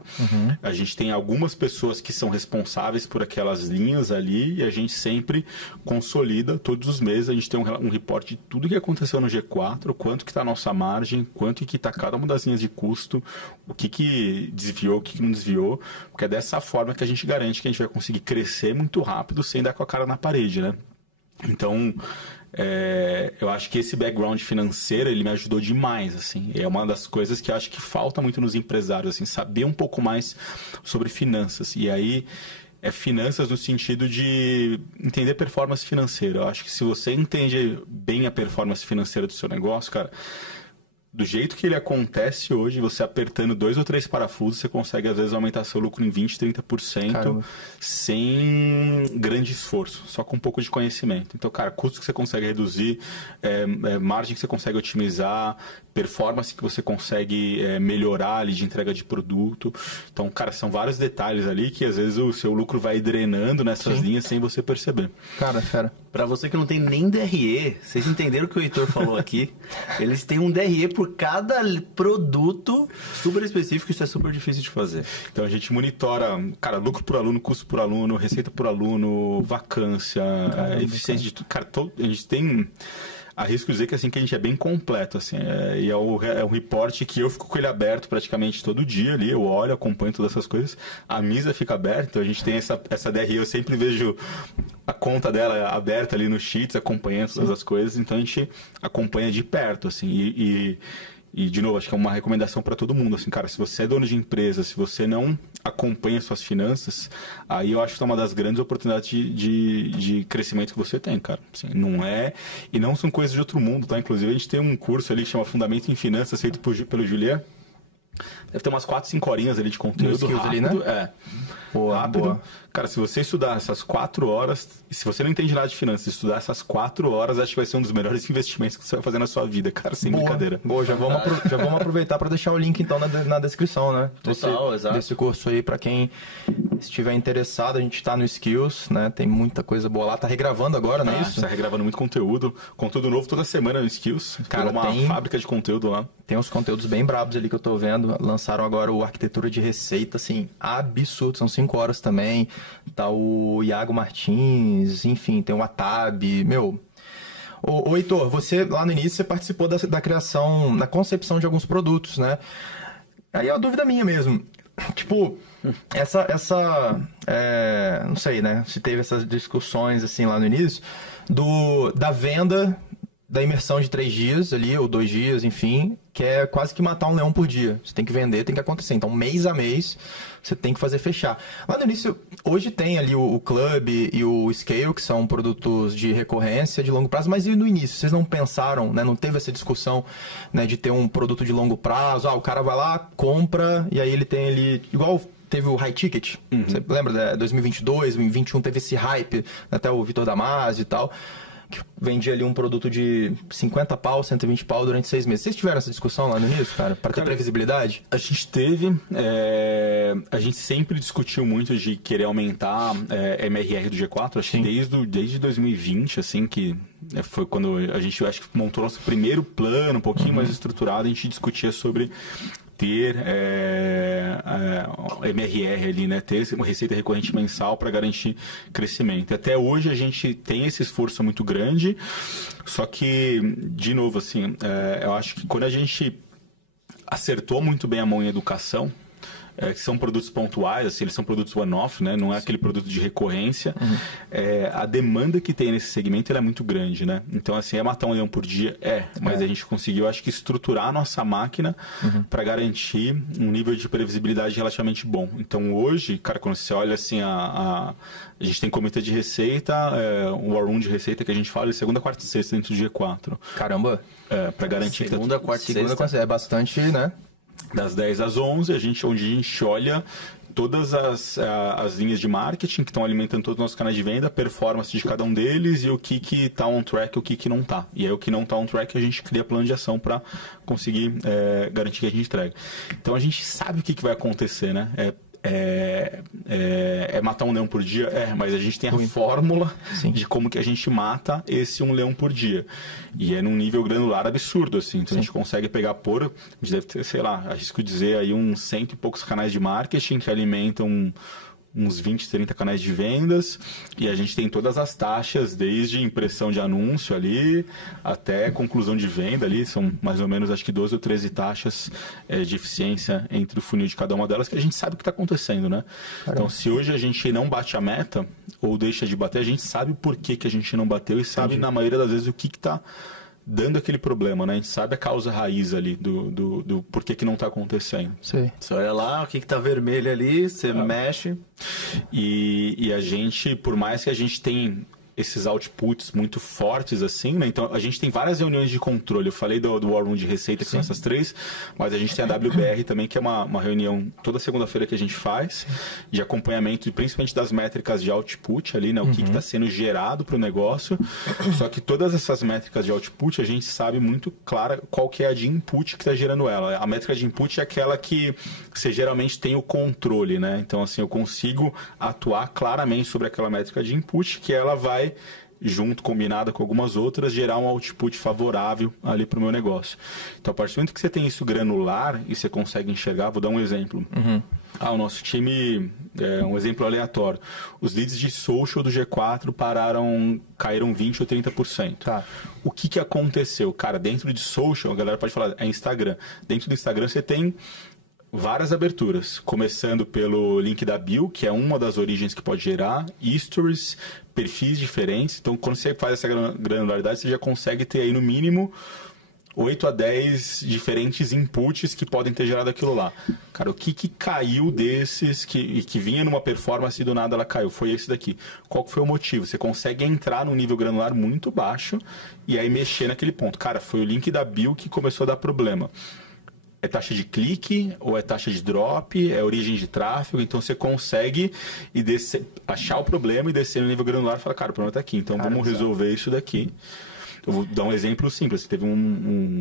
A gente tem algumas pessoas que são responsáveis por aquelas linhas ali e a gente sempre consolida, todos os meses, a gente tem um reporte de tudo que aconteceu no G4, quanto que está a nossa margem, quanto que está cada uma das linhas de custo, o que desviou, o que não desviou, porque é dessa forma que a gente garante que a gente vai conseguir crescer muito rápido sem dar com a cara na parede, né? Então, eu acho que esse background financeiro, ele me ajudou demais, assim. É uma das coisas que eu acho que falta muito nos empresários, assim, saber um pouco mais sobre finanças. E aí, finanças no sentido de entender performance financeira. Eu acho que se você entende bem a performance financeira do seu negócio, cara, do jeito que ele acontece hoje, você apertando 2 ou 3 parafusos, você consegue, às vezes, aumentar seu lucro em 20%, 30%, Caramba. Sem grande esforço, só com um pouco de conhecimento. Então, cara, custo que você consegue reduzir, margem que você consegue otimizar, performance que você consegue melhorar ali de entrega de produto. Então, cara, são vários detalhes ali que, às vezes, o seu lucro vai drenando nessas linhas sem você perceber. Cara, fera. Pra você que não tem nem DRE, vocês entenderam o que o Heitor falou aqui? Eles têm um DRE por cada produto super específico, isso é super difícil de fazer. Então a gente monitora, cara, lucro por aluno, custo por aluno, receita por aluno, vacância, eficiência de tudo. Cara, a gente tem... Arrisco dizer que, assim, que a gente é bem completo, assim, e é um reporte que eu fico com ele aberto praticamente todo dia ali, eu olho, acompanho todas essas coisas, a Misa fica aberta, então a gente tem essa DRE, eu sempre vejo a conta dela aberta ali no Sheets, acompanhando todas as coisas, então a gente acompanha de perto, assim, e de novo, acho que é uma recomendação para todo mundo, assim, cara, se você é dono de empresa, se você não acompanha suas finanças, aí eu acho que é uma das grandes oportunidades de crescimento que você tem, cara. Assim, e não são coisas de outro mundo, tá? Inclusive, a gente tem um curso ali que chama Fundamento em Finanças, feito pelo Julien. Deve ter umas 4, 5 horinhas ali de conteúdo rápido. Ali, né? Rápido. Boa. Cara, se você estudar essas 4 horas, e se você não entende nada de finanças, estudar essas 4 horas, acho que vai ser um dos melhores investimentos que você vai fazer na sua vida, cara, sem brincadeira. Boa, já vamos aproveitar para deixar o link, então, na descrição, né? Total, exato. Desse curso aí, para quem Se tiver interessado, a gente tá no Skills, né? Tem muita coisa boa lá. Tá regravando agora, não é isso? Tá regravando muito conteúdo. Conteúdo novo toda semana no Skills. Cara, uma fábrica de conteúdo lá. Tem uns conteúdos bem brabos ali que eu tô vendo. Lançaram agora o Arquitetura de Receita, assim, absurdo. São 5 horas também. Tá o Iago Martins, enfim, tem o Atab. Meu... Ô Heitor, você lá no início você participou da criação, da concepção de alguns produtos, né? Aí é uma dúvida minha mesmo. Tipo, não sei, né? Se teve essas discussões assim lá no início, da venda da imersão de 3 dias ali, ou 2 dias, enfim, que é quase que matar um leão por dia. Você tem que vender, tem que acontecer. Então, mês a mês, você tem que fazer fechar. Lá no início, hoje tem ali o Club e o Scale, que são produtos de recorrência, de longo prazo, mas e no início? Vocês não pensaram, né? Não teve essa discussão, né, de ter um produto de longo prazo? O cara vai lá, compra, e aí ele tem ali... Igual teve o High Ticket, você lembra? 2022, 2021 teve esse hype, até o Vitor Damasio e tal... que vendia ali um produto de 50 pau, 120 pau durante 6 meses. Vocês tiveram essa discussão lá no início, cara? Para ter previsibilidade? A gente teve. A gente sempre discutiu muito de querer aumentar MRR do G4. Acho que desde 2020, assim, que foi quando a gente, acho que montou nosso primeiro plano, um pouquinho mais estruturado, a gente discutia sobre ter MRR ali, né? Ter uma receita recorrente mensal para garantir crescimento. Até hoje a gente tem esse esforço muito grande, só que, de novo, assim, eu acho que quando a gente acertou muito bem a mão em educação, que são produtos pontuais, assim, eles são produtos one-off, né? Não é aquele produto de recorrência. A demanda que tem nesse segmento ela é muito grande, né? Então, assim, matar um leão por dia? Mas a gente conseguiu, acho que, estruturar a nossa máquina para garantir um nível de previsibilidade relativamente bom. Então, hoje, cara, quando você olha assim, a gente tem comitê de receita, um war room de receita que a gente fala de segunda, quarta e sexta dentro do G4. Caramba! Para garantir segunda, quarta e sexta. É bastante, né? Das 10 às 11, onde a gente olha todas as linhas de marketing que estão alimentando todos os nossos canais de venda, a performance de cada um deles e o que está on track e o que não está. E aí o que não está on track a gente cria plano de ação para conseguir garantir que a gente entregue. Então a gente sabe o que vai acontecer, né? Matar um leão por dia? Mas a gente tem a fórmula de como que a gente mata esse um leão por dia. E é num nível granular absurdo, assim. Então a gente consegue pegar a gente deve ter, sei lá, arrisco dizer aí uns 100 e poucos canais de marketing que alimentam uns 20, 30 canais de vendas, e a gente tem todas as taxas, desde impressão de anúncio ali, até conclusão de venda ali, são mais ou menos, acho que 12 ou 13 taxas de eficiência entre o funil de cada uma delas, que a gente sabe o que está acontecendo, né? Então, se hoje a gente não bate a meta, ou deixa de bater, a gente sabe por que a gente não bateu, e sabe, na maioria das vezes, o que está dando aquele problema, né? A gente sabe a causa raiz ali do porquê que não está acontecendo. Sim. Você olha lá, o que está vermelho ali, você mexe. E a gente, por mais que a gente tenha esses outputs muito fortes assim, né? Então a gente tem várias reuniões de controle. Eu falei do War Room de receita, que são essas 3, mas a gente tem a WBR também, que é uma reunião toda segunda-feira que a gente faz, de acompanhamento, principalmente das métricas de output ali, né? O que está sendo gerado para o negócio. Só que todas essas métricas de output, a gente sabe muito clara qual que é a de input que está gerando ela. A métrica de input é aquela que você geralmente tem o controle, né? Então, assim, eu consigo atuar claramente sobre aquela métrica de input, que ela vai, junto, combinada com algumas outras, gerar um output favorável ali para o meu negócio. Então, a partir do momento que você tem isso granular e você consegue enxergar, vou dar um exemplo. O nosso time, um exemplo aleatório, os leads de social do G4 caíram 20% ou 30%. Tá. O que aconteceu? Cara, dentro de social, a galera pode falar, é Instagram. Dentro do Instagram você tem várias aberturas, começando pelo link da bio, que é uma das origens que pode gerar, stories, perfis diferentes. Então, quando você faz essa granularidade, você já consegue ter aí no mínimo 8 a 10 diferentes inputs que podem ter gerado aquilo lá. Cara, o que caiu desses, que vinha numa performance e do nada ela caiu? Foi esse daqui. Qual foi o motivo? Você consegue entrar num nível granular muito baixo e aí mexer naquele ponto. Cara, foi o link da bio que começou a dar problema. É taxa de clique, ou é taxa de drop, é origem de tráfego, então você consegue achar o problema e descer no nível granular e falar, cara, o problema está aqui, então vamos resolver isso daqui. Eu vou dar um exemplo simples. Teve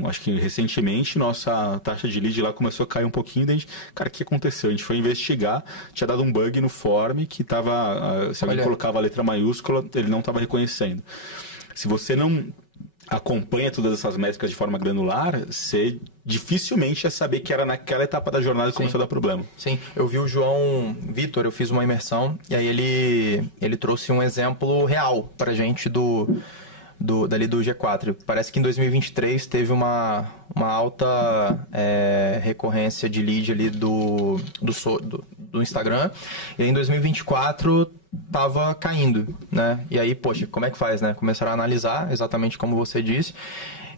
acho que recentemente, nossa taxa de lead lá começou a cair um pouquinho. Daí cara, o que aconteceu? A gente foi investigar, tinha dado um bug no form que estava, se alguém colocava a letra maiúscula, ele não estava reconhecendo. Se você não acompanha todas essas métricas de forma granular, você dificilmente ia saber que era naquela etapa da jornada que começou a dar problema. Sim, eu vi o João Vitor, eu fiz uma imersão, e aí ele trouxe um exemplo real pra gente dali do G4. Parece que em 2023 teve uma alta recorrência de lead ali do Instagram, e aí em 2024 tava caindo, né? E aí, poxa, como é que faz, né? Começaram a analisar, exatamente como você disse,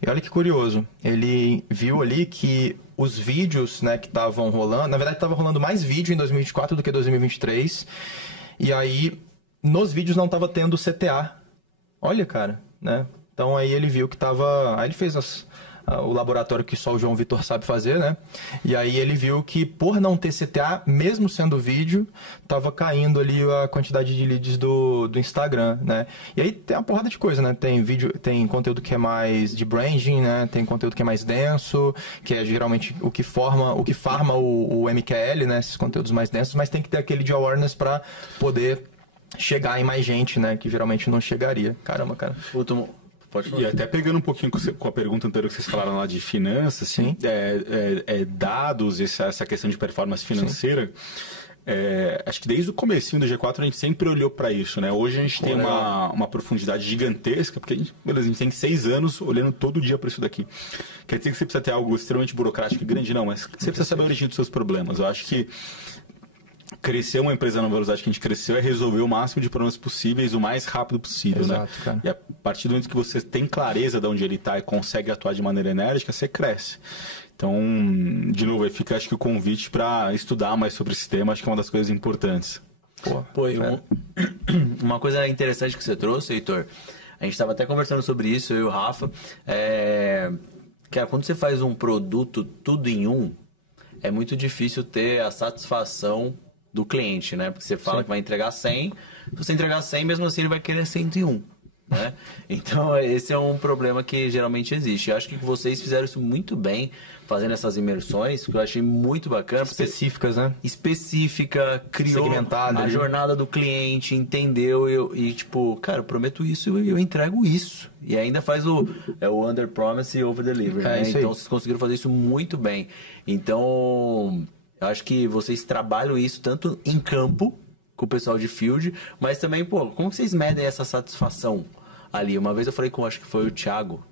e olha que curioso, ele viu ali que os vídeos, né, que estavam rolando, na verdade estava rolando mais vídeo em 2024 do que 2023, e aí nos vídeos não estava tendo CTA. Olha, cara, né? Então aí ele viu que tava... Aí ele fez o laboratório que só o João Vitor sabe fazer, né? E aí ele viu que por não ter CTA, mesmo sendo vídeo, tava caindo ali a quantidade de leads do Instagram, né? E aí tem uma porrada de coisa, né? Tem vídeo, tem conteúdo que é mais de branding, né? Tem conteúdo que é mais denso, que é geralmente o que farma o MQL, né? Esses conteúdos mais densos, mas tem que ter aquele de awareness para poder chegar em mais gente, né? Que geralmente não chegaria. Caramba, cara. E até pegando um pouquinho com a pergunta anterior que vocês falaram lá de finanças, sim, dados, essa questão de performance financeira, acho que desde o comecinho do G4 a gente sempre olhou para isso, né? Hoje a gente tem uma profundidade gigantesca, porque a gente tem 6 anos olhando todo dia para isso daqui. Quer dizer que você precisa ter algo extremamente burocrático e grande? Não, mas você precisa saber a origem dos seus problemas. Eu acho que crescer uma empresa na velocidade que a gente cresceu é resolver o máximo de problemas possíveis o mais rápido possível. Exato, né? Cara. E a partir do momento que você tem clareza de onde ele está e consegue atuar de maneira enérgica, você cresce. Então, de novo, aí fica acho que o convite para estudar mais sobre esse tema, acho que é uma das coisas importantes. Uma coisa interessante que você trouxe, Heitor, a gente estava até conversando sobre isso, eu e o Rafa, que quando você faz um produto tudo em um, é muito difícil ter a satisfação do cliente, né? Porque você fala que vai entregar 100, se você entregar 100, mesmo assim ele vai querer 101, né? Então, esse é um problema que geralmente existe. Eu acho que vocês fizeram isso muito bem, fazendo essas imersões, que eu achei muito bacana. Específicas, né? Específica, criou a jornada do cliente, entendeu, e tipo, cara, eu prometo isso e eu entrego isso. E ainda faz o under promise e over deliver, né? Então, vocês conseguiram fazer isso muito bem. Então, eu acho que vocês trabalham isso tanto em campo, com o pessoal de field, mas também, como vocês medem essa satisfação ali? Uma vez eu falei com, acho que foi o Thiago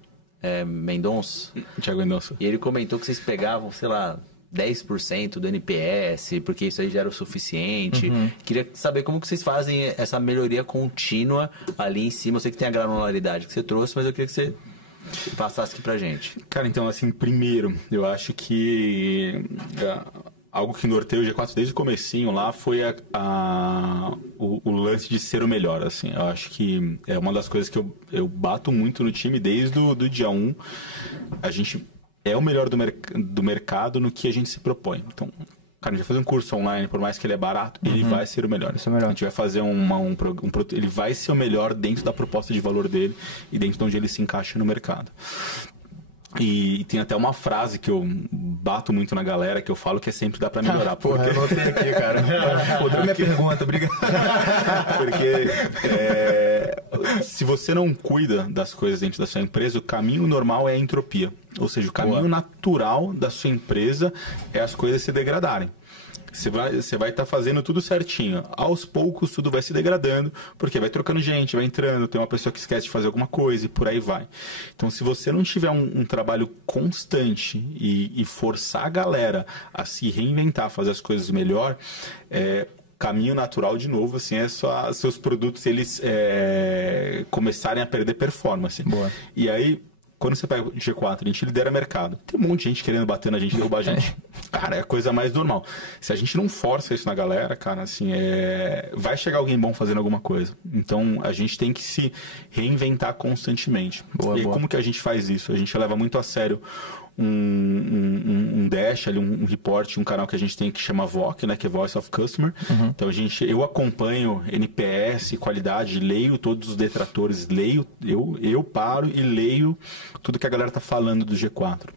Mendonça. Thiago Mendonça. E ele comentou que vocês pegavam, sei lá, 10% do NPS, porque isso aí já era o suficiente. Queria saber como que vocês fazem essa melhoria contínua ali em cima. Eu sei que tem a granularidade que você trouxe, mas eu queria que você passasse aqui pra gente. Cara, então, assim, primeiro, eu acho que algo que norteia o G4 desde o comecinho lá foi o lance de ser o melhor, assim. Eu acho que é uma das coisas que eu bato muito no time desde o dia 1. A gente é o melhor do mercado no que a gente se propõe. Então, cara, a gente vai fazer um curso online, por mais que ele é barato, ele vai ser o melhor. A gente vai fazer um produto, ele vai ser o melhor dentro da proposta de valor dele e dentro de onde ele se encaixa no mercado. E tem até uma frase que eu bato muito na galera, que eu falo que sempre dá pra melhorar. Porra, eu anotei aqui, cara. Outra minha pergunta, obrigado. Porque se você não cuida das coisas dentro da sua empresa, o caminho normal é a entropia. Ou seja, o caminho natural da sua empresa é as coisas se degradarem. Você vai estar fazendo tudo certinho. Aos poucos, tudo vai se degradando, porque vai trocando gente, vai entrando, tem uma pessoa que esquece de fazer alguma coisa e por aí vai. Então, se você não tiver um trabalho constante e forçar a galera a se reinventar, fazer as coisas melhor, caminho natural, de novo, assim, é só seus produtos eles começarem a perder performance. Boa. E aí, quando você pega o G4, a gente lidera mercado. Tem um monte de gente querendo bater na gente e derrubar a gente. Cara, é a coisa mais normal. Se a gente não força isso na galera, cara, assim, vai chegar alguém bom fazendo alguma coisa. Então, a gente tem que se reinventar constantemente. E como que a gente faz isso? A gente leva muito a sério um dash, ali, um report, um canal que a gente tem que chama VOC, né, que é Voice of Customer. Então, eu acompanho NPS, qualidade, leio todos os detratores, eu paro e leio tudo que a galera tá falando do G4.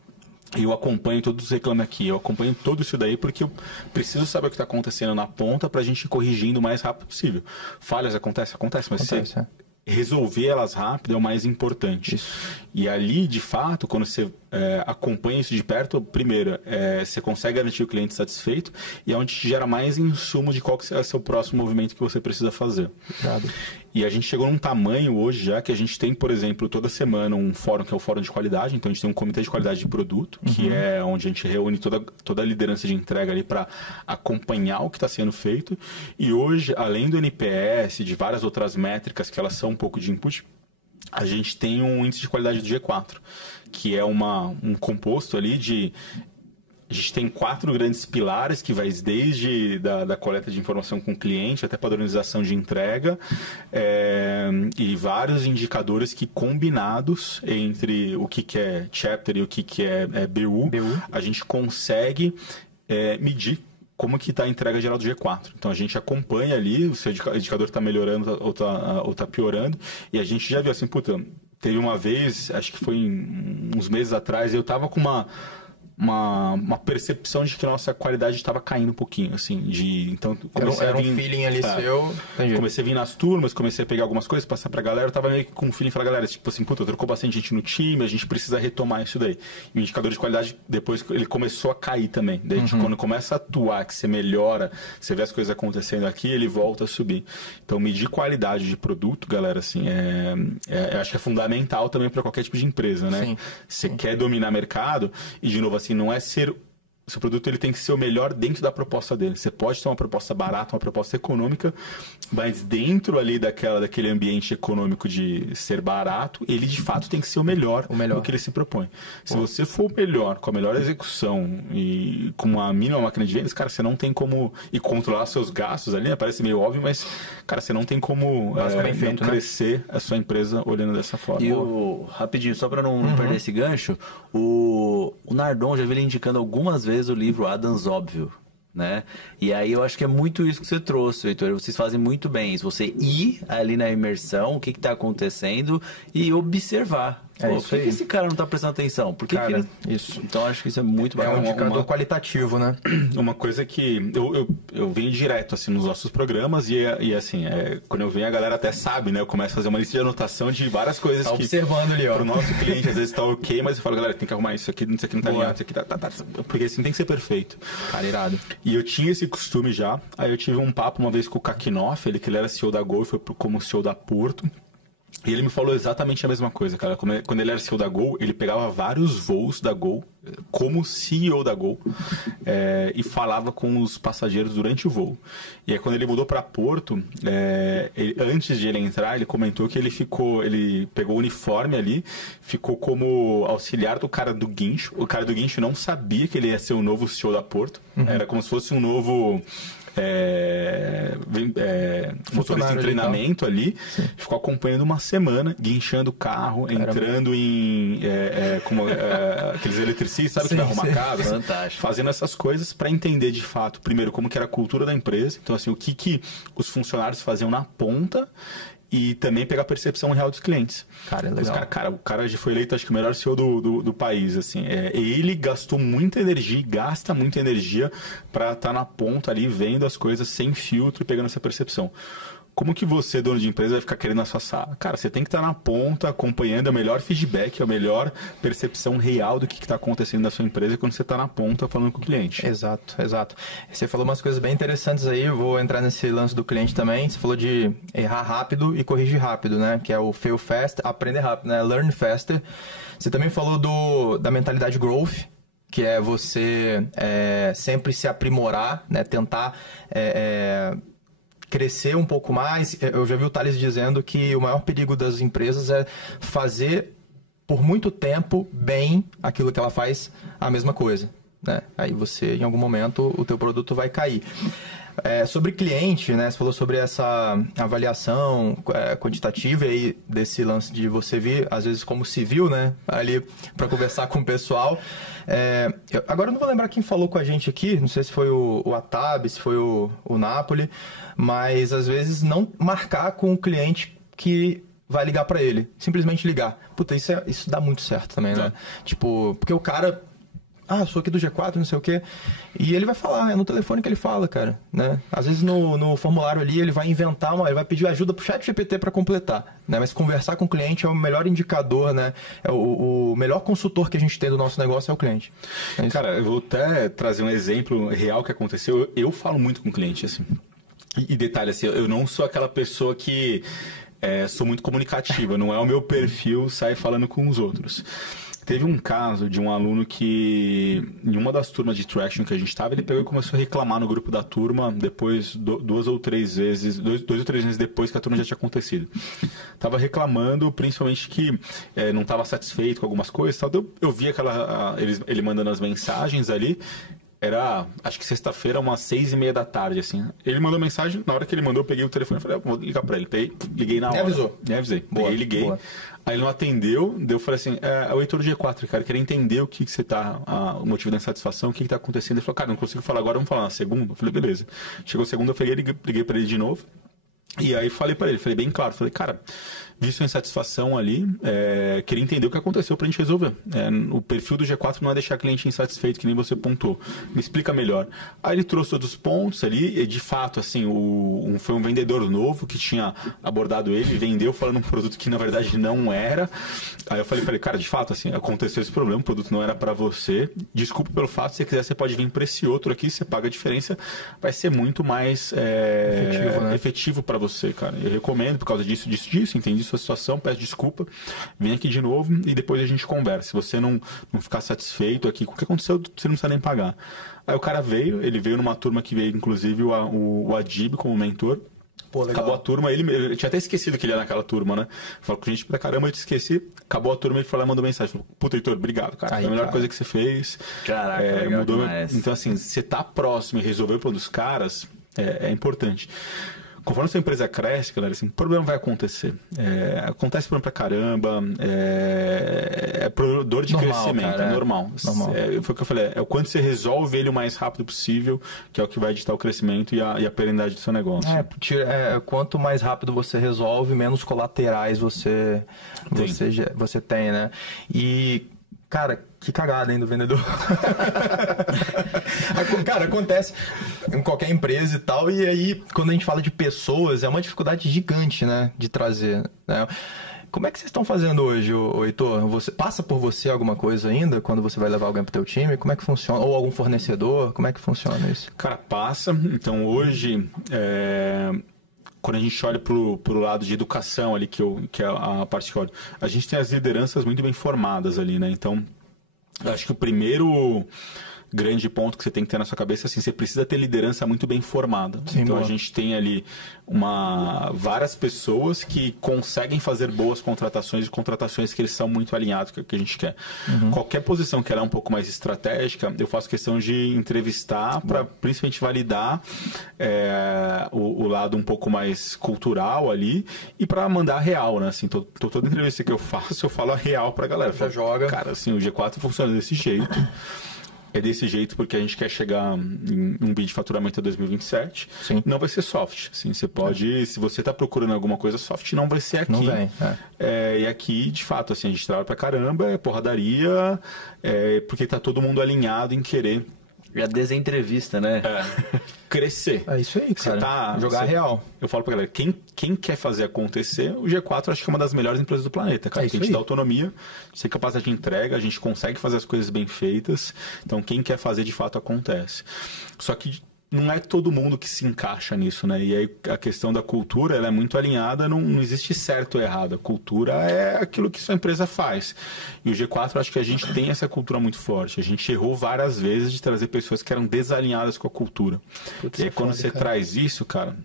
Eu acompanho todos os reclames aqui, eu acompanho tudo isso daí porque eu preciso saber o que está acontecendo na ponta para a gente ir corrigindo o mais rápido possível. Falhas acontece, mas resolver elas rápido é o mais importante. Isso. E ali, de fato, quando você acompanha isso de perto, primeiro, você consegue garantir o cliente satisfeito e é onde te gera mais insumo de qual que é o seu próximo movimento que você precisa fazer. Claro. E a gente chegou num tamanho hoje já que a gente tem, por exemplo, toda semana um fórum que é o fórum de qualidade. Então a gente tem um comitê de qualidade de produto, que é onde a gente reúne toda a liderança de entrega ali para acompanhar o que está sendo feito. E hoje, além do NPS, de várias outras métricas que elas são um pouco de input, a gente tem um índice de qualidade do G4, que é um composto ali de... A gente tem 4 grandes pilares que vai desde da coleta de informação com o cliente até padronização de entrega e vários indicadores que combinados entre o que é chapter e o que é BU, a gente consegue medir como que está a entrega geral do G4. Então, a gente acompanha ali, o seu indicador está melhorando ou está piorando, e a gente já viu assim, teve uma vez, acho que foi uns meses atrás, eu estava com uma percepção de que nossa qualidade estava caindo um pouquinho, assim, então comecei era um feeling ali seu. Entendi. Comecei a vir nas turmas, comecei a pegar algumas coisas, passar pra galera, eu tava meio que com um feeling, falar, galera, tipo assim, trocou bastante gente no time, a gente precisa retomar isso daí. E o indicador de qualidade, depois ele começou a cair também. Daí, quando começa a atuar, que você melhora, você vê as coisas acontecendo aqui, ele volta a subir. Então, medir qualidade de produto, galera, assim, acho que é fundamental também para qualquer tipo de empresa, né? Sim. Você quer dominar mercado, e de novo, assim, não é ser... O seu produto ele tem que ser o melhor dentro da proposta dele. Você pode ter uma proposta barata, uma proposta econômica, mas dentro ali daquele ambiente econômico de ser barato, ele de fato tem que ser o melhor do que ele se propõe. Se você for o melhor, com a melhor execução e com uma mínima máquina de vendas, cara, você não tem como... E controlar seus gastos ali, né? Parece meio óbvio, mas, cara, você não tem como não crescer a sua empresa olhando dessa forma. E rapidinho, só para não perder esse gancho, o Nardon já veio indicando algumas vezes o livro Adams Óbvio, né? E aí eu acho que é muito isso que você trouxe, Heitor. Vocês fazem muito bem isso. Você ir ali na imersão, o que está acontecendo e observar. Por que esse cara não está prestando atenção? Por que ele... Isso. Então acho que isso é muito bacana. É um indicador qualitativo, né? Uma coisa que eu venho direto assim nos nossos programas e assim, quando eu venho a galera até sabe, né? Eu começo a fazer uma lista de anotação de várias coisas que observando ali, ó. Pro nosso cliente às vezes tá ok, mas eu falo, galera, tem que arrumar isso aqui não tá alinhado, isso aqui tá, porque assim tem que ser perfeito. Cara, irado. E eu tinha esse costume já. Aí eu tive um papo uma vez com o Kakinoff, que ele era CEO da Gol, foi como CEO da Porto. E ele me falou exatamente a mesma coisa, cara. Quando ele era CEO da Gol, ele pegava vários voos da Gol, como CEO da Gol, e falava com os passageiros durante o voo. E aí, quando ele mudou para Porto, antes de ele entrar, ele comentou que ele pegou o uniforme ali, ficou como auxiliar do cara do guincho. O cara do guincho não sabia que ele ia ser o novo CEO da Porto. Era como se fosse um novo... motorista em treinamento ali, ficou acompanhando uma semana, guinchando o carro, entrando em aqueles eletricistas, sabe, que vai arrumar casa, fantástico, fazendo essas coisas para entender de fato, primeiro, como que era a cultura da empresa, então assim, o que os funcionários faziam na ponta e também pegar a percepção real dos clientes. Cara, é legal. O cara já foi eleito, acho que o melhor CEO do país, assim. Ele gastou muita energia, gasta muita energia para estar na ponta ali, vendo as coisas sem filtro e pegando essa percepção. Como que você, dono de empresa, vai ficar querendo na sua sala? Cara, você tem que estar na ponta, acompanhando a melhor feedback, a melhor percepção real do que está acontecendo na sua empresa quando você está na ponta falando com o cliente. Exato. Você falou umas coisas bem interessantes aí, eu vou entrar nesse lance do cliente também. Você falou de errar rápido e corrigir rápido, né? Que é o fail fast, aprender rápido, né? Learn faster. Você também falou da mentalidade growth, que é você sempre se aprimorar, né? Tentar... crescer um pouco mais. Eu já vi o Thales dizendo que o maior perigo das empresas é fazer por muito tempo bem aquilo que ela faz a mesma coisa. né? Aí você, em algum momento, o teu produto vai cair. Sobre cliente, né? Você falou sobre essa avaliação quantitativa aí desse lance de você vir, às vezes, como civil, né? Ali para conversar com o pessoal. Agora eu não vou lembrar quem falou com a gente aqui, não sei se foi o Atab, se foi o Napoli, mas às vezes não marcar com o cliente que vai ligar para ele, simplesmente ligar. Puta, isso dá muito certo também, né? Tipo, porque o cara... sou aqui do G4, não sei o quê. E ele vai falar, é no telefone que ele fala, cara, né? Às vezes no formulário ali ele vai inventar ele vai pedir ajuda pro ChatGPT para completar, né? Mas conversar com o cliente é o melhor indicador, né? É o melhor consultor que a gente tem do nosso negócio é o cliente. Cara, eu vou até trazer um exemplo real que aconteceu. Eu falo muito com o cliente, assim. E detalhe, assim, eu não sou aquela pessoa que sou muito comunicativa, não é o meu perfil sair falando com os outros. Teve um caso de um aluno que, em uma das turmas de Traction que a gente estava, ele pegou e começou a reclamar no grupo da turma, depois, dois ou três meses depois que a turma já tinha acontecido. Tava reclamando, principalmente que não estava satisfeito com algumas coisas. Tal. Eu vi ele mandando as mensagens ali. Era, acho que sexta-feira, umas 6:30 da tarde, assim. Ele mandou mensagem, na hora que ele mandou, eu peguei o telefone e falei, vou ligar pra ele. Liguei na hora. Me avisei. Boa, peguei, liguei. Boa. Aí ele não atendeu, eu falei assim, é o Heitor do G4, cara, eu queria entender o que você tá, o motivo da insatisfação, o que tá acontecendo. Ele falou, cara, não consigo falar agora, vamos falar na segunda? Eu falei, beleza. Chegou segunda, eu liguei pra ele de novo. E aí falei pra ele, falei bem claro, falei, cara, vi sua insatisfação ali, queria entender o que aconteceu pra gente resolver. O perfil do G4 não é deixar cliente insatisfeito, que nem você pontuou. Me explica melhor. Aí ele trouxe todos os pontos ali, e de fato, assim, foi um vendedor novo que tinha abordado ele, vendeu falando um produto que na verdade não era. Aí eu falei pra ele, cara, de fato, assim, aconteceu esse problema, o produto não era pra você. Desculpa pelo fato, se você quiser, você pode vir pra esse outro aqui, você paga a diferença, vai ser muito mais efetivo pra você, cara. Eu recomendo por causa disso, entendi sua situação, peço desculpa, vem aqui de novo e depois a gente conversa. Se você não ficar satisfeito aqui com o que aconteceu, você não precisa nem pagar. Aí o cara veio numa turma que veio inclusive o Adib como mentor. Pô, acabou a turma, ele tinha até esquecido que ele era naquela turma, né? Falou com gente pra caramba, eu te esqueci. Acabou a turma, ele foi lá e mandou mensagem. Falou, puta, Heitor, obrigado, cara. Foi a melhor coisa que você fez. Caraca, legal mudou. Demais. Então, assim, você tá próximo e resolver o problema dos caras é importante. Conforme a sua empresa cresce, galera, assim, o problema vai acontecer. Acontece problema pra caramba, dor de normal, crescimento, cara, é normal. Foi o que eu falei, é o quanto você resolve ele o mais rápido possível, que é o que vai ditar o crescimento e a perenidade do seu negócio. Quanto mais rápido você resolve, menos colaterais você tem, né? E, cara, que cagada, hein, do vendedor. Cara, acontece em qualquer empresa e tal, e aí, quando a gente fala de pessoas, é uma dificuldade gigante, né, de trazer, né? Como é que vocês estão fazendo hoje, Heitor? Passa por você alguma coisa ainda, quando você vai levar alguém pro teu time? Como é que funciona? Ou algum fornecedor? Como é que funciona isso? Cara, passa. Então, hoje... Quando a gente olha pro lado de educação ali, que é a parte que eu olho, a gente tem as lideranças muito bem formadas ali, né? Então, eu acho que o primeiro grande ponto que você tem que ter na sua cabeça, assim, você precisa ter liderança muito bem formada. Sim, então, boa. A gente tem ali várias pessoas que conseguem fazer boas contratações e contratações que eles são muito alinhados com o que a gente quer. Uhum. Qualquer posição que ela é um pouco mais estratégica, eu faço questão de entrevistar para principalmente validar o lado um pouco mais cultural ali e para mandar a real, né? Assim, toda entrevista que eu faço, eu falo a real para a galera. Já joga. Cara, assim, o G4 funciona desse jeito. É desse jeito porque a gente quer chegar em um bi de faturamento em 2027. Sim. Não vai ser soft. Assim, você pode, se você está procurando alguma coisa soft, não vai ser aqui. Não vem. E aqui, de fato, assim, a gente trabalha pra caramba, é porradaria, porque tá todo mundo alinhado em querer. E a desentrevista, né? Crescer. É isso aí, cara. Jogar real. Eu falo pra galera, quem quer fazer acontecer, o G4 acho que é uma das melhores empresas do planeta, cara. A gente dá autonomia, a gente tem capacidade de entrega, a gente consegue fazer as coisas bem feitas. Então, quem quer fazer, de fato, acontece. Só que não é todo mundo que se encaixa nisso, né? E aí a questão da cultura, ela é muito alinhada, não existe certo ou errado. A cultura é aquilo que sua empresa faz. E o G4, acho que a gente tem essa cultura muito forte. A gente errou várias vezes de trazer pessoas que eram desalinhadas com a cultura. Putz, e aí, quando você traz isso, cara,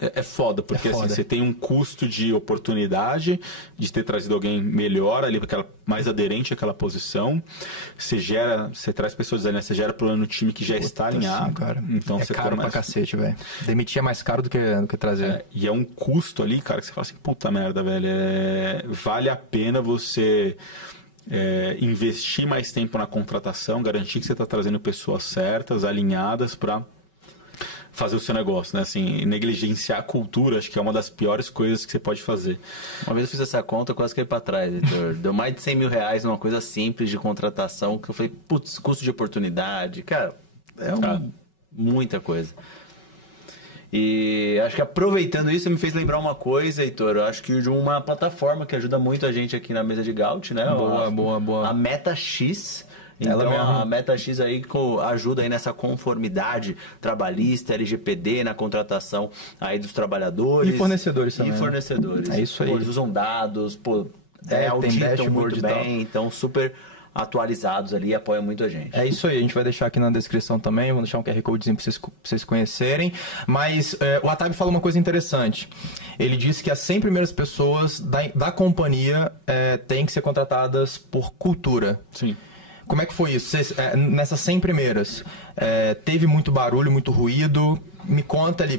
é foda, porque foda. assim, você tem um custo de oportunidade de ter trazido alguém melhor ali, mais aderente àquela posição. Você traz pessoas desalinhadas, você gera problema no time que já está alinhado. Sim, cara. Então, você caro pra cacete, velho. Demitir é mais caro do que trazer. E é um custo ali, cara, que você fala assim, puta merda, velho, vale a pena você investir mais tempo na contratação, garantir que você está trazendo pessoas certas, alinhadas para fazer o seu negócio, né? Assim, negligenciar a cultura, acho que é uma das piores coisas que você pode fazer. Uma vez eu fiz essa conta, eu quase caí pra trás, Heitor. Deu mais de 100 mil reais numa coisa simples de contratação, que eu falei, putz, custo de oportunidade, cara, muita coisa. E acho que aproveitando isso, você me fez lembrar uma coisa, Heitor. Eu acho que de uma plataforma que ajuda muito a gente aqui na mesa de Gaut, né? Boa. A MetaX. Então, a MetaX aí ajuda aí nessa conformidade trabalhista, LGPD, na contratação aí dos trabalhadores. E fornecedores também. E fornecedores. É isso aí. Eles usam dados, tem auditam dashboard muito e tal. bem, então super atualizados ali e apoiam muito a gente. É isso aí, a gente vai deixar aqui na descrição também, vou deixar um QR Codezinho para vocês conhecerem. Mas o Atab falou uma coisa interessante. Ele disse que as 100 primeiras pessoas da companhia têm que ser contratadas por cultura. Sim. Como é que foi isso? Nessas 100 primeiras, teve muito barulho, muito ruído? Me conta ali,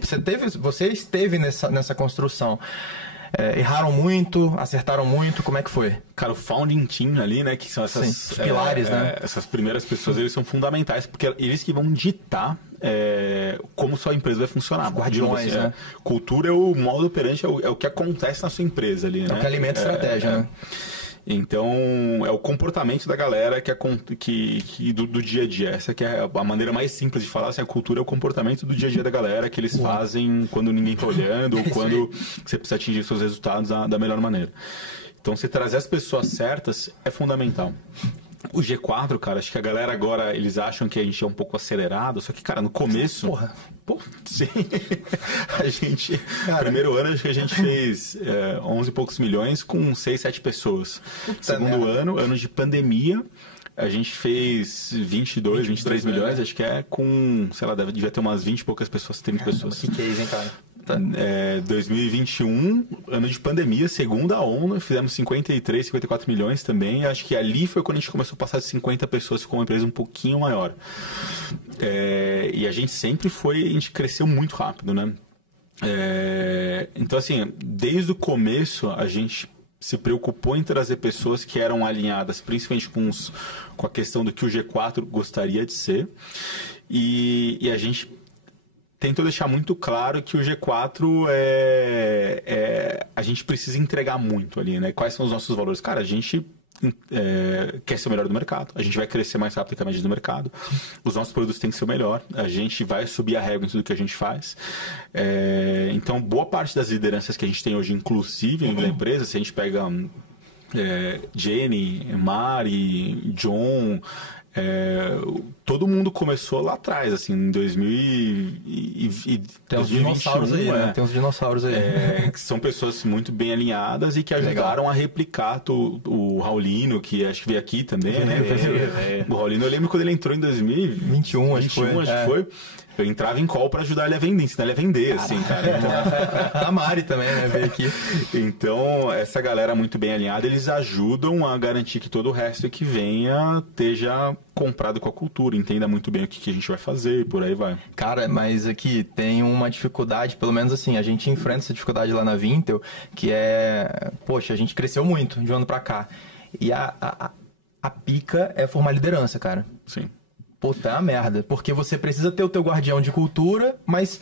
você esteve nessa construção. Erraram muito, acertaram muito, como é que foi? Cara, o founding team ali, né, que são os pilares, né? Essas primeiras pessoas, eles são fundamentais, porque eles que vão ditar como sua empresa vai funcionar. Guardiões, né? Cultura é o modo operante, é o que acontece na sua empresa ali, né? É o que alimenta a estratégia, né? Então, é o comportamento da galera do dia a dia. Essa que é a maneira mais simples de falar. Assim, a cultura é o comportamento do dia a dia da galera que eles fazem quando ninguém está olhando ou quando você precisa atingir seus resultados da melhor maneira. Então, você trazer as pessoas certas é fundamental. O G4, cara, acho que a galera agora, eles acham que a gente é um pouco acelerado, só que, cara, no começo... Porra, sim. A gente... Cara, primeiro ano, acho que a gente fez 11 e poucos milhões com 6, 7 pessoas. Segundo ano de pandemia, a gente fez 22, 23 milhões, acho que com, sei lá, devia ter umas 20 e poucas pessoas, 30 pessoas. Que case, hein, cara? 2021, ano de pandemia, segunda onda, fizemos 53, 54 milhões também. Acho que ali foi quando a gente começou a passar de 50 pessoas, ficou uma empresa um pouquinho maior. E a gente sempre a gente cresceu muito rápido, né? Então, assim, desde o começo, a gente se preocupou em trazer pessoas que eram alinhadas, principalmente com a questão do que o G4 gostaria de ser. E a gente tentou deixar muito claro que o G4 a gente precisa entregar muito ali, né? Quais são os nossos valores? Cara, a gente quer ser o melhor do mercado, a gente vai crescer mais rápido que a média do mercado, os nossos produtos têm que ser o melhor, a gente vai subir a régua em tudo que a gente faz. Então, boa parte das lideranças que a gente tem hoje, inclusive na empresa, se a gente pega Jenny, Mari, John... todo mundo começou lá atrás, assim, em 2020. Tem uns dinossauros aí, né? Tem uns dinossauros aí. Que são pessoas muito bem alinhadas e que ajudaram a replicar o Raulino, que acho que veio aqui também, né? O Raulino, eu lembro quando ele entrou em 2021, acho que foi. Eu entrava em call para ajudar ele a vender, ensinar ele a vender, assim, cara. A Mari também, né, veio aqui. Então, essa galera muito bem alinhada, eles ajudam a garantir que todo o resto que venha esteja comprado com a cultura, entenda muito bem o que a gente vai fazer e por aí vai. Cara, mas aqui tem uma dificuldade, pelo menos assim, a gente enfrenta essa dificuldade lá na Vintel, que poxa, a gente cresceu muito de um ano pra cá. E a pica é formar liderança, cara. Sim. Puta, é uma merda. Porque você precisa ter o teu guardião de cultura, mas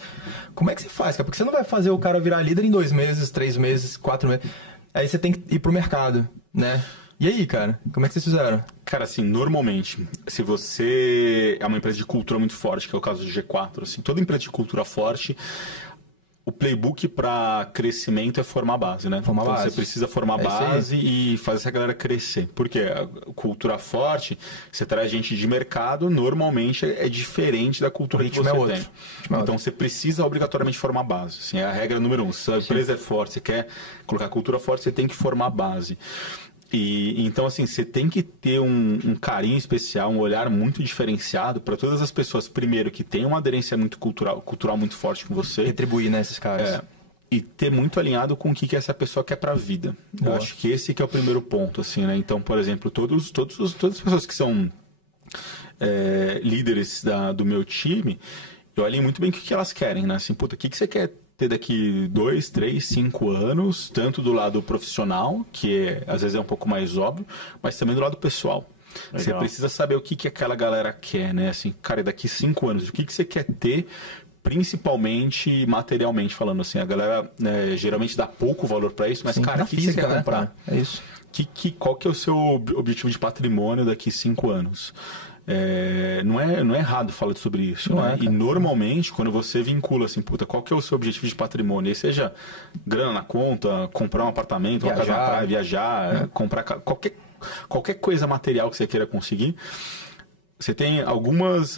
como é que você faz, cara? Porque você não vai fazer o cara virar líder em 2 meses, 3 meses, 4 meses. Aí você tem que ir pro mercado, né? E aí, cara? Como é que vocês fizeram? Cara, assim, normalmente, se você é uma empresa de cultura muito forte, que é o caso do G4, assim, toda empresa de cultura forte... O playbook para crescimento é formar base, né? Formar base. Você precisa formar base e fazer essa galera crescer. Porque a cultura forte, você traz gente de mercado, normalmente é diferente da cultura que você tem. Então, você precisa obrigatoriamente formar base. Assim, é a regra número 1. Se a empresa é forte, você quer colocar cultura forte, você tem que formar base. Então, assim, você tem que ter um carinho especial, um olhar muito diferenciado para todas as pessoas, primeiro, que têm uma aderência muito cultural muito forte com você. Retribuir, né, esses caras. E ter muito alinhado com o que essa pessoa quer para a vida. Eu acho que esse que é o primeiro ponto, assim, né? Então, por exemplo, todas as pessoas que são líderes do meu time, eu alinho muito bem o que elas querem, né? Assim, puta, o que você quer ter daqui 2, 3, 5 anos, tanto do lado profissional, que às vezes é um pouco mais óbvio, mas também do lado pessoal. Legal. Você precisa saber o que aquela galera quer, né? Assim, cara, daqui 5 anos, o que você quer ter, principalmente materialmente falando, assim. A galera geralmente dá pouco valor para isso, mas, cara, o que você quer comprar? É isso. Qual que é o seu objetivo de patrimônio daqui 5 anos? Não é errado falar sobre isso, né? E normalmente, quando você vincula assim, puta, qual que é o seu objetivo de patrimônio? E seja grana na conta, comprar um apartamento, uma casa na praia, viajar, comprar qualquer coisa material que você queira conseguir, você tem algumas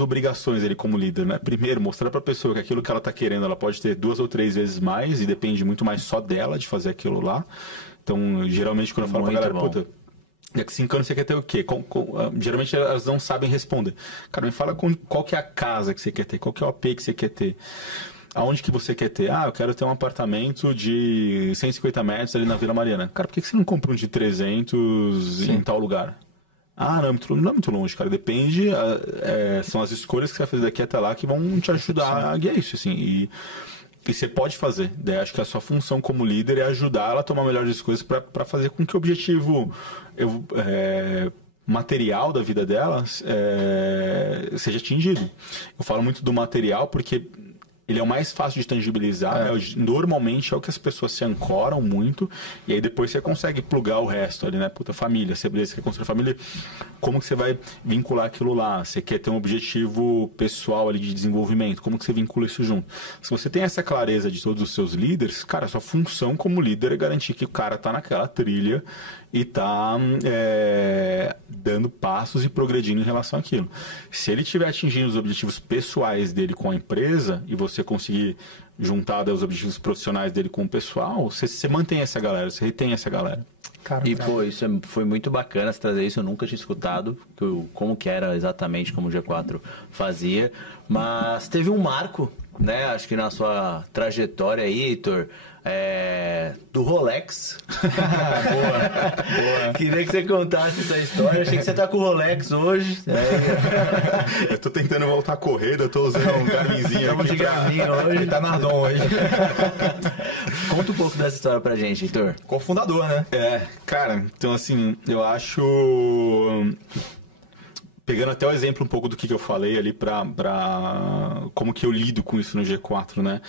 obrigações ali como líder, né? Primeiro, mostrar para a pessoa que aquilo que ela está querendo, ela pode ter 2 ou 3 vezes mais e depende muito mais só dela de fazer aquilo lá. Então, geralmente, quando eu falo para a galera, puta, daqui 5 anos você quer ter o quê? Geralmente elas não sabem responder. Cara, me fala qual que é a casa que você quer ter, qual que é o AP que você quer ter. Aonde que você quer ter? Eu quero ter um apartamento de 150 metros ali na Vila Mariana. Cara, por que você não compra um de 300 em tal lugar? Não é muito longe, cara. Depende, são as escolhas que você vai fazer daqui até lá que vão te ajudar a guiar isso, assim. E você pode fazer. Daí acho que a sua função como líder é ajudar ela a tomar melhores coisas para fazer com que o objetivo material da vida dela seja atingido. Eu falo muito do material porque ele é o mais fácil de tangibilizar, normalmente é o que as pessoas se ancoram muito, e aí depois você consegue plugar o resto ali, né? Puta, família, você quer construir família, como que você vai vincular aquilo lá? Você quer ter um objetivo pessoal ali de desenvolvimento, como que você vincula isso junto? Se você tem essa clareza de todos os seus líderes, cara, a sua função como líder é garantir que o cara tá naquela trilha e tá dando passos e progredindo em relação àquilo. Se ele estiver atingindo os objetivos pessoais dele com a empresa e você conseguir juntar os objetivos profissionais dele com o pessoal, você mantém essa galera, você retém essa galera. Isso foi muito bacana você trazer isso, eu nunca tinha escutado como que era exatamente como o G4 fazia, mas teve um marco, né, acho que na sua trajetória aí, Heitor, do Rolex. Boa. Queria que você contasse essa história. Achei que você tá com o Rolex hoje. Eu tô tentando voltar a correr, eu tô usando um Garminzinho aqui. De Garmin hoje. Tá Nardon hoje. Conta um pouco dessa história pra gente, Heitor. Cofundador, né? Cara, então assim, eu acho... Pegando até o exemplo um pouco do que eu falei ali como que eu lido com isso no G4, né?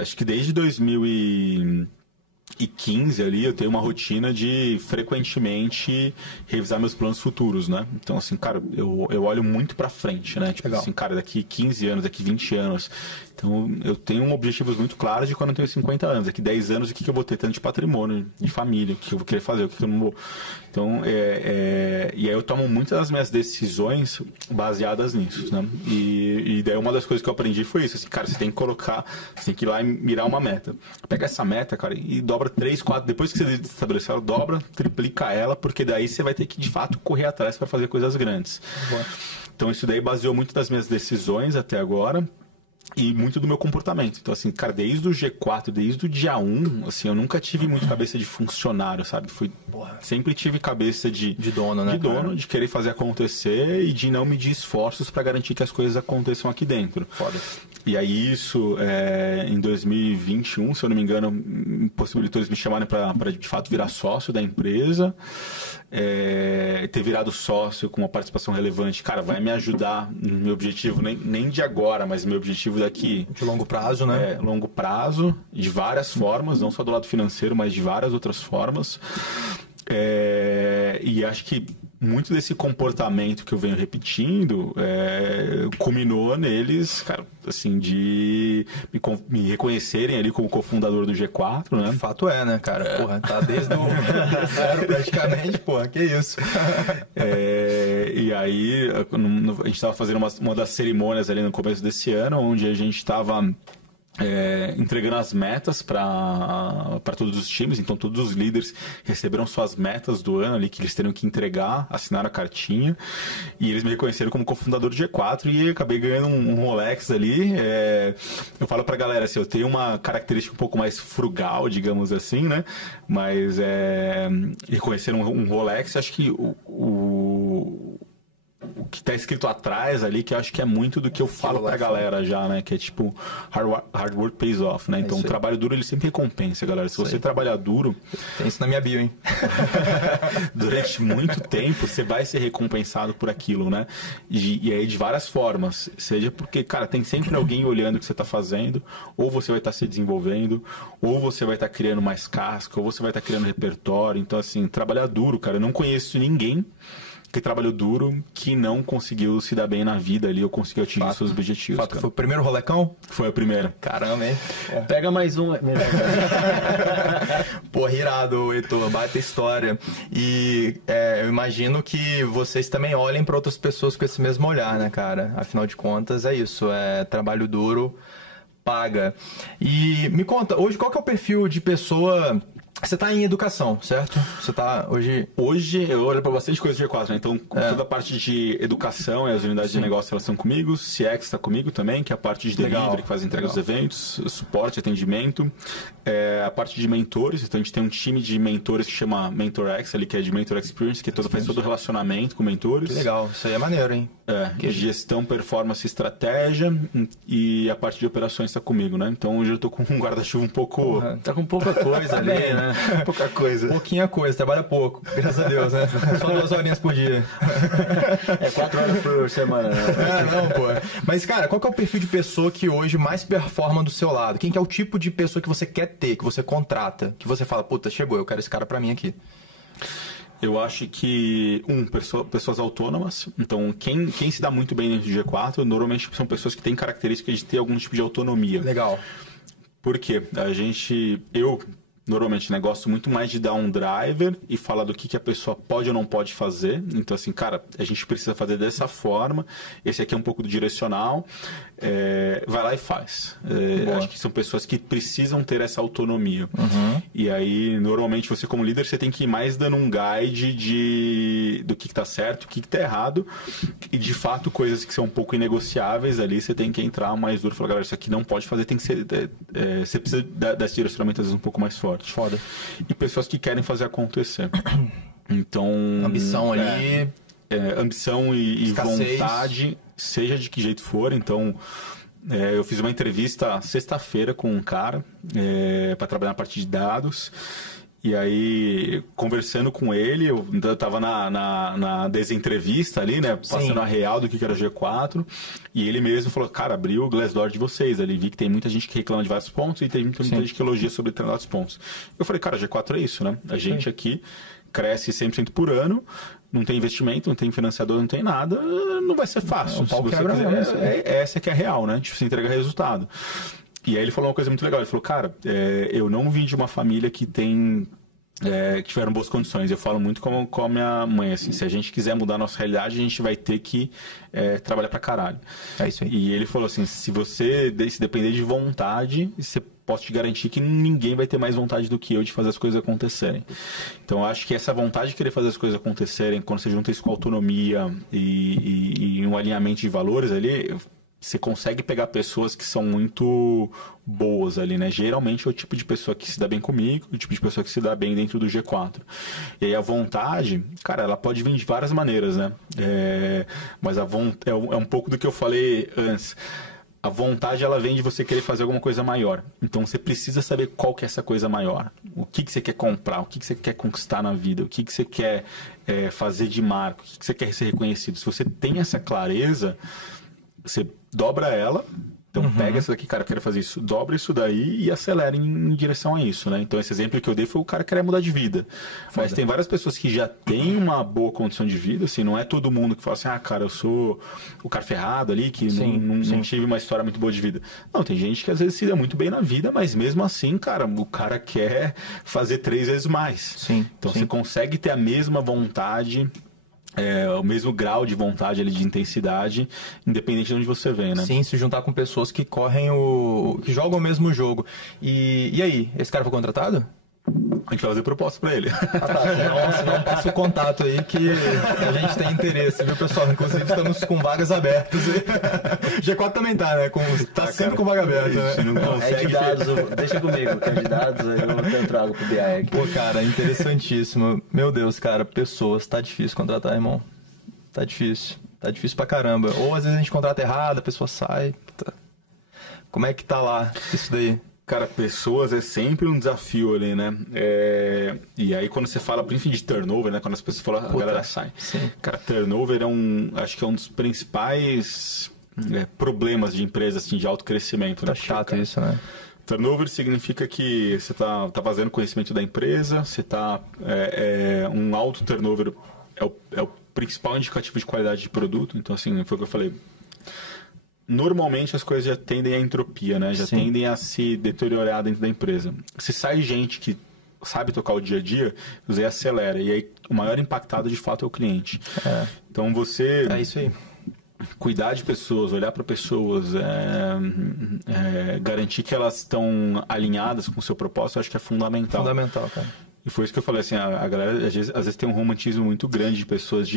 Acho que desde 2015 ali eu tenho uma rotina de frequentemente revisar meus planos futuros, né? Então, assim, cara, eu olho muito pra frente, né? Tipo assim, cara, daqui 15 anos, daqui 20 anos. Então, eu tenho objetivos muito claros de quando eu tenho 50 anos. Daqui 10 anos, o que eu vou ter tanto de patrimônio, de família, o que eu vou querer fazer, o que eu não vou. Então, e aí eu tomo muitas das minhas decisões baseadas nisso, né? E daí uma das coisas que eu aprendi foi isso, assim, cara, você tem que ir lá e mirar uma meta. Pega essa meta, cara, e dobra 3, 4, depois que você estabeleceu ela, dobra, triplica ela, porque daí você vai ter que, de fato, correr atrás para fazer coisas grandes. Boa. Então, isso daí baseou muito das minhas decisões até agora. E muito do meu comportamento. Então, assim, cara, desde o G4, desde o dia 1, assim, eu nunca tive muito cabeça de funcionário, sabe? Sempre tive cabeça de dono, né? De dono, de querer fazer acontecer e de não medir esforços para garantir que as coisas aconteçam aqui dentro. Foda. E aí isso, em 2021, se eu não me engano, possibilitou eles me chamarem para de fato virar sócio da empresa. Ter virado sócio com uma participação relevante, cara, vai me ajudar no meu objetivo, nem de agora, mas meu objetivo daqui... De longo prazo, né? Longo prazo, de várias formas, não só do lado financeiro, mas de várias outras formas. E acho que muito desse comportamento que eu venho repetindo culminou neles, cara, assim, de me reconhecerem ali como cofundador do G4, né? De fato né, cara? Porra, tá desde o zero praticamente, porra, que isso. E aí, a gente estava fazendo uma das cerimônias ali no começo desse ano, onde a gente estava entregando as metas para todos os times. Então todos os líderes receberam suas metas do ano ali que eles teriam que entregar, assinaram a cartinha, e eles me reconheceram como cofundador do G4 e acabei ganhando um Rolex ali. Eu falo pra galera assim, eu tenho uma característica um pouco mais frugal, digamos assim, né? Mas reconheceram um Rolex. Acho que o que está escrito atrás ali, que eu acho que é muito do que eu falo pra galera já, né? Que é tipo, hard work pays off, né? Então o trabalho duro, ele sempre recompensa, galera. Se você trabalhar duro... Tem isso na minha bio, hein? Durante muito tempo, você vai ser recompensado por aquilo, né? E aí de várias formas. Seja porque, cara, tem sempre alguém olhando o que você está fazendo, ou você vai estar se desenvolvendo, ou você vai estar criando mais casca, ou você vai estar criando repertório. Então, assim, trabalhar duro, cara. Eu não conheço ninguém que trabalhou duro, que não conseguiu se dar bem na vida ali, ou conseguiu atingir seus objetivos. Foi o primeiro Rolecão? Foi o primeiro. Caramba, hein? Pega mais um. Pô, irado, Heitor, baita história. E eu imagino que vocês também olhem para outras pessoas com esse mesmo olhar, né, cara? Afinal de contas, é isso, trabalho duro, paga. E me conta, hoje qual que é o perfil de pessoa... Você está em educação, certo? Você está hoje... Hoje eu olho para bastante coisa do G4, né? Então, toda a parte de educação e as unidades de negócio, elas estão comigo. CX está comigo também, que é a parte de delivery, que faz entrega dos eventos, suporte, atendimento. A parte de mentores, então a gente tem um time de mentores que chama MentorX, ali, que é de Mentor Experience, que faz todo o relacionamento com mentores. Que legal, isso aí é maneiro, hein? Gestão, performance, estratégia, e a parte de operações está comigo, né? Então hoje eu tô com um guarda-chuva um pouco... Tá com pouca coisa ali, né? Pouca coisa. Pouquinha coisa, trabalha pouco, graças a Deus, né? Só 2 horinhas por dia. 4 horas por semana, né? Não, pô. Mas, cara, qual que é o perfil de pessoa que hoje mais performa do seu lado? Quem que é o tipo de pessoa que você quer ter, que você contrata, que você fala, puta, chegou, eu quero esse cara pra mim aqui? Eu acho que, pessoas autônomas. Então, quem se dá muito bem dentro do G4, normalmente são pessoas que têm características de ter algum tipo de autonomia. Legal. Por quê? Eu normalmente, né, gosto muito mais de dar um driver e falar do que a pessoa pode ou não pode fazer. Então, assim, cara, a gente precisa fazer dessa forma. Esse aqui é um pouco do direcional. Vai lá e faz. Acho que são pessoas que precisam ter essa autonomia. Uhum. E aí, normalmente, você como líder, você tem que ir mais dando um guide do que está certo, o que está errado. E, de fato, coisas que são um pouco inegociáveis ali, você tem que entrar mais duro e falar, galera, isso aqui não pode fazer, tem que ser... você precisa desse direcionamento, às vezes, um pouco mais forte. Foda. E pessoas que querem fazer acontecer. Então... Ambição ali... ambição e vontade, seja de que jeito for. Então, eu fiz uma entrevista sexta-feira com um cara para trabalhar na parte de dados. E aí, conversando com ele, eu estava na desentrevista ali, né? Passando a real do que era G4. E ele mesmo falou, cara, abriu o Glassdoor de vocês ali. Vi que tem muita gente que reclama de vários pontos e tem muita gente que elogia sobre determinados pontos. Eu falei, cara, G4 é isso, né? A gente aqui cresce 100% por ano, não tem investimento, não tem financiador, não tem nada, não vai ser fácil. Se você quiser, essa que é a real, né? Tipo, você entrega resultado. E aí ele falou uma coisa muito legal. Ele falou, cara, eu não vim de uma família que tem... que tiveram boas condições. Eu falo muito com a minha mãe, assim, se a gente quiser mudar a nossa realidade, a gente vai ter que trabalhar pra caralho. É isso aí. E ele falou assim, se depender de vontade, você posso te garantir que ninguém vai ter mais vontade do que eu de fazer as coisas acontecerem. Então, eu acho que essa vontade de querer fazer as coisas acontecerem, quando você junta isso com autonomia e um alinhamento de valores ali, você consegue pegar pessoas que são muito boas ali, né? Geralmente é o tipo de pessoa que se dá bem comigo, o tipo de pessoa que se dá bem dentro do G4. E aí a vontade, cara, ela pode vir de várias maneiras, né? Mas é um pouco do que eu falei antes. A vontade, ela vem de você querer fazer alguma coisa maior. Então, você precisa saber qual que é essa coisa maior. O que você quer comprar, o que você quer conquistar na vida, o que você quer fazer de marca, o que você quer ser reconhecido. Se você tem essa clareza, você dobra ela. Então, pega essa daqui, cara, eu quero fazer isso. Dobra isso daí e acelera em direção a isso, né? Então, esse exemplo que eu dei foi o cara que querer mudar de vida. Mas tem várias pessoas que já têm uma boa condição de vida, assim, não é todo mundo que fala assim, cara, eu sou o cara ferrado ali, que não tive uma história muito boa de vida. Não, tem gente que às vezes se dá muito bem na vida, mas mesmo assim, cara, o cara quer fazer 3 vezes mais. Então, você consegue ter a mesma vontade o mesmo grau de vontade ali, de intensidade, independente de onde você vem, né? Sim, se juntar com pessoas que que jogam o mesmo jogo. E aí, esse cara foi contratado? A gente vai fazer proposta pra ele. Não passa o contato aí que a gente tem interesse, viu, pessoal? Inclusive, estamos com vagas abertas. G4 também tá, né? Tá sempre com vaga aberta, né? A gente não consegue... de dados, deixa comigo, que é de dados, eu trago pro BI aqui. Pô, cara, interessantíssimo. Meu Deus, cara, pessoas, tá difícil contratar, irmão. Tá difícil. Tá difícil pra caramba. Ou às vezes a gente contrata errado, a pessoa sai. Puta. Como é que tá lá isso daí? Cara, pessoas é sempre um desafio ali, né? E aí quando você fala, principalmente de turnover, né? Quando as pessoas falam, a galera sai. Sim. Cara, turnover acho que é um dos principais problemas de empresas assim, de alto crescimento. Tá né? chato Cara, isso, né? turnover significa que você tá fazendo conhecimento da empresa, você tá... um alto turnover é o principal indicativo de qualidade de produto. Então, assim, foi o que eu falei. Normalmente as coisas já tendem à entropia, né? Já tendem a se deteriorar dentro da empresa. Se sai gente que sabe tocar o dia a dia, você acelera. E aí o maior impactado de fato é o cliente. Então você... É isso aí. Cuidar de pessoas, olhar para pessoas, garantir que elas estão alinhadas com o seu propósito, eu acho que é fundamental. Fundamental, cara. E foi isso que eu falei, assim, a galera às vezes tem um romantismo muito grande de pessoas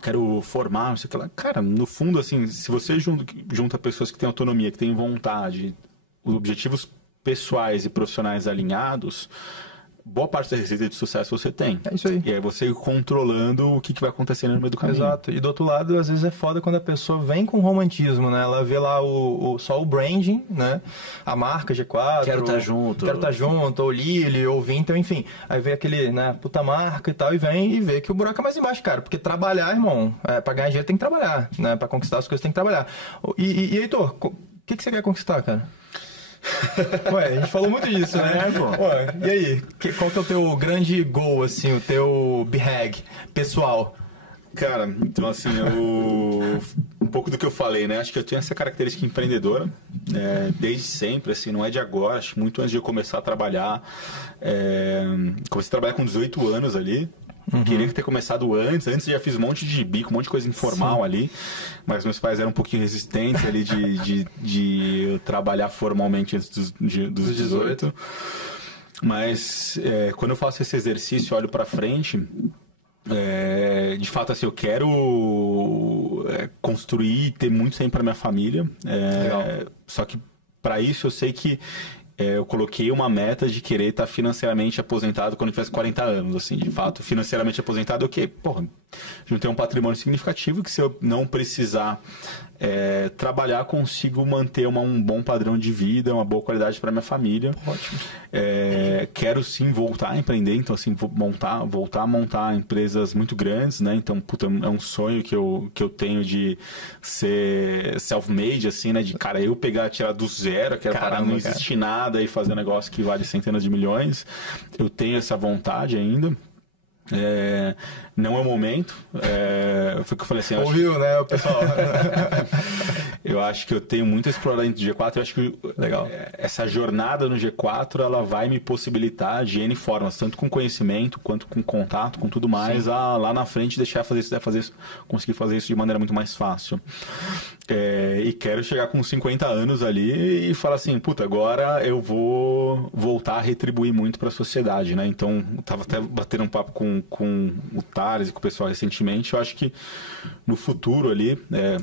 quero formar, não sei o que lá. Cara, no fundo, assim, se você junta pessoas que têm autonomia, que têm vontade, os objetivos pessoais e profissionais alinhados, boa parte da receita de sucesso você tem. É isso aí. E aí você controlando o que vai acontecendo no meio do caminho. Exato. E do outro lado, às vezes é foda quando a pessoa vem com romantismo, né? Ela vê lá só o branding, né? A marca G4. Quero estar junto. Ou Lily, ou Vintel, enfim. Aí vê aquele, né? Puta marca e tal, e vem e vê que o buraco é mais embaixo, cara. Porque trabalhar, irmão, pra ganhar dinheiro tem que trabalhar, né? Pra conquistar as coisas tem que trabalhar. E Heitor, o que você quer conquistar, cara? Ué, a gente falou muito disso, né? Ué, e aí, qual que é o teu grande goal, assim, o teu BHAG pessoal? Cara, então assim, um pouco do que eu falei, né? Acho que eu tenho essa característica empreendedora, desde sempre, assim, não é de agora, acho que muito antes de eu começar a trabalhar. Comecei a trabalhar com 18 anos ali. Queria ter começado antes já fiz um monte de bico, um monte de coisa informal ali, mas meus pais eram um pouquinho resistentes ali de eu trabalhar formalmente antes dos 18. Mas quando eu faço esse exercício, olho pra frente, de fato, assim, eu quero construir e ter muito tempo pra minha família. Só que para isso eu sei que eu coloquei uma meta de querer estar financeiramente aposentado quando eu tivesse 40 anos, assim, de fato. Financeiramente aposentado, o quê? Porra, juntei um patrimônio significativo que se eu não precisar trabalhar, consigo manter um bom padrão de vida, uma boa qualidade para minha família. Ótimo. Quero sim voltar a empreender, então assim, voltar a montar empresas muito grandes, né? Então, puta, é um sonho que eu tenho de ser self-made, assim, né? De, cara, tirar do zero, quero parar, não existe nada e fazer um negócio que vale centenas de milhões. Eu tenho essa vontade ainda. Não é o momento. Foi o que eu falei assim. Ouviu, né, o pessoal? Eu acho que eu tenho muito a explorar dentro do G4. Eu acho que essa jornada no G4 ela vai me possibilitar de N formas, tanto com conhecimento quanto com contato, com tudo mais, lá na frente conseguir fazer isso de maneira muito mais fácil. E quero chegar com 50 anos ali e falar assim, puta, agora eu vou voltar a retribuir muito para a sociedade, né? Então, eu tava até batendo um papo com o Thales e com o pessoal recentemente. Eu acho que no futuro ali,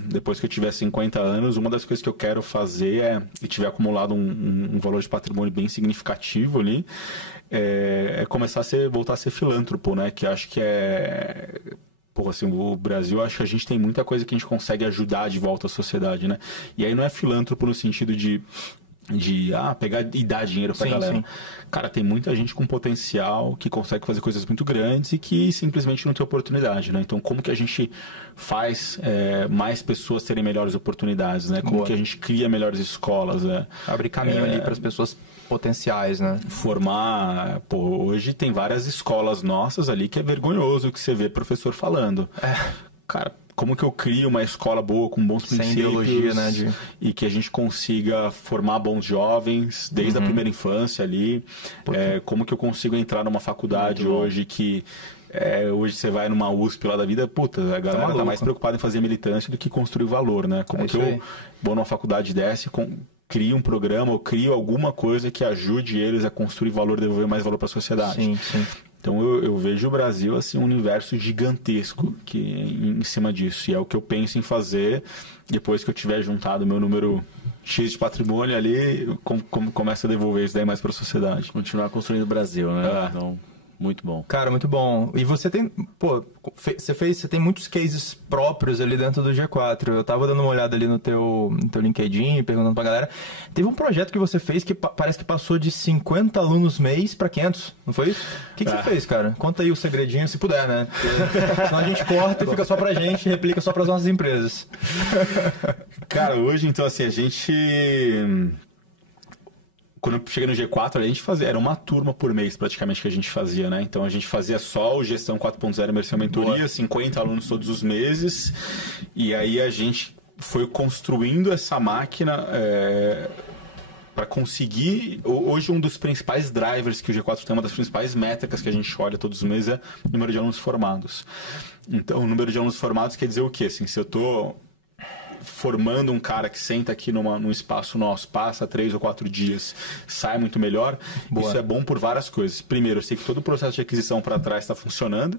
depois que eu tiver 50 anos, uma das coisas que eu quero fazer e tiver acumulado um valor de patrimônio bem significativo ali, começar voltar a ser filântropo, né? Que acho que Pô, assim, o Brasil, acho que a gente tem muita coisa que a gente consegue ajudar de volta à sociedade, né? E aí não é filântropo no sentido de pegar e dar dinheiro pra galera. Sim. Cara, tem muita gente com potencial que consegue fazer coisas muito grandes e que simplesmente não tem oportunidade, né? Então, como que a gente faz mais pessoas terem melhores oportunidades, né? Como que a gente cria melhores escolas, né? Abre caminho ali para as pessoas potenciais, né? Formar... Pô, hoje tem várias escolas nossas ali que é vergonhoso o que você vê professor falando. Cara, como que eu crio uma escola boa, com bons princípios, sem ideologia, né, e que a gente consiga formar bons jovens desde a primeira infância ali. Como que eu consigo entrar numa faculdade hoje que hoje você vai numa USP lá da vida, puta, a galera tá mais preocupada em fazer militância do que construir valor, né? Como que eu vou numa faculdade dessa e crio um programa ou crio alguma coisa que ajude eles a construir valor, devolver mais valor para a sociedade. Sim, sim. Então eu vejo o Brasil assim, um universo gigantesco em cima disso. E é o que eu penso em fazer depois que eu tiver juntado meu número X de patrimônio ali, começa a devolver isso daí mais para a sociedade. Continuar construindo o Brasil, né? Então, muito bom. Cara, muito bom. E você tem, você tem muitos cases próprios ali dentro do G4. Eu tava dando uma olhada ali no teu LinkedIn, perguntando pra galera. Teve um projeto que você fez que parece que passou de 50 alunos mês pra 500, não foi isso? O que você fez, cara? Conta aí o segredinho, se puder, né? Porque senão a gente corta e fica só pra gente e replica só pras nossas empresas. Cara, hoje, então, assim, a gente... Quando eu cheguei no G4, a gente fazia, era uma turma por mês praticamente que a gente fazia, né? Então a gente fazia só o Gestão 4.0 Imersão Mentoria, 50 alunos todos os meses, e aí a gente foi construindo essa máquina para conseguir... Hoje um dos principais drivers que o G4 tem, uma das principais métricas que a gente olha todos os meses é o número de alunos formados. Então o número de alunos formados quer dizer o quê? Assim, se eu tô formando um cara que senta aqui num espaço nosso, passa 3 ou 4 dias, sai muito melhor. Boa. Isso é bom por várias coisas. Primeiro, eu sei que todo o processo de aquisição para trás está funcionando.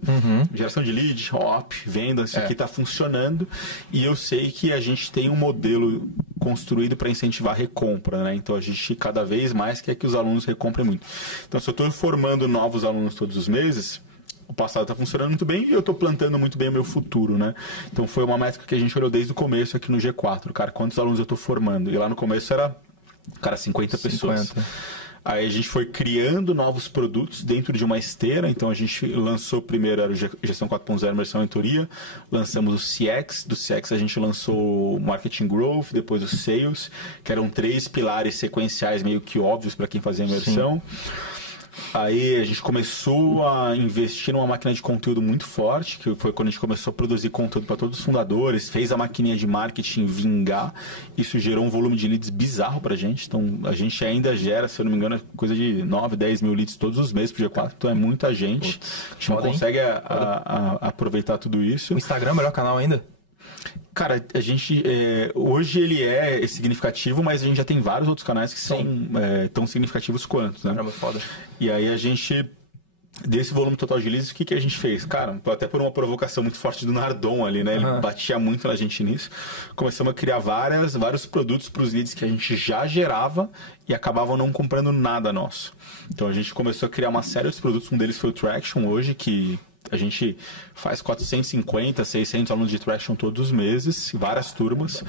Geração de lead, op, venda, isso aqui está funcionando. E eu sei que a gente tem um modelo construído para incentivar a recompra, né? Então a gente cada vez mais quer que os alunos recomprem muito. Então se eu estou formando novos alunos todos os meses, o passado está funcionando muito bem e eu estou plantando muito bem o meu futuro, né? Então foi uma métrica que a gente olhou desde o começo aqui no G4. Cara, quantos alunos eu estou formando? E lá no começo era, 50 pessoas. Aí a gente foi criando novos produtos dentro de uma esteira. Então a gente lançou primeiro era o Gestão 4.0 Imersão Mentoria, lançamos o CX, do CX a gente lançou o Marketing Growth, depois o Sales, que eram 3 pilares sequenciais meio que óbvios para quem fazia imersão. Aí a gente começou a investir numa máquina de conteúdo muito forte, que foi quando a gente começou a produzir conteúdo para todos os fundadores, fez a maquininha de marketing vingar, isso gerou um volume de leads bizarro pra gente, então a gente ainda gera, se eu não me engano, coisa de 9, 10 mil leads todos os meses pro G4, então é muita gente, a gente não consegue aproveitar tudo isso. O Instagram é o melhor canal ainda? Cara, a gente hoje ele é significativo, mas a gente já tem vários outros canais que são tão significativos quanto, né? Caramba, foda. E aí a gente, desse volume total de leads, o que a gente fez? Cara, até por uma provocação muito forte do Nardon ali, né? Ele batia muito na gente nisso. Começamos a criar vários produtos para os leads que a gente já gerava e acabavam não comprando nada nosso. Então a gente começou a criar uma série de produtos, um deles foi o Traction hoje, que a gente faz 450, 600 alunos de Traction todos os meses, várias turmas.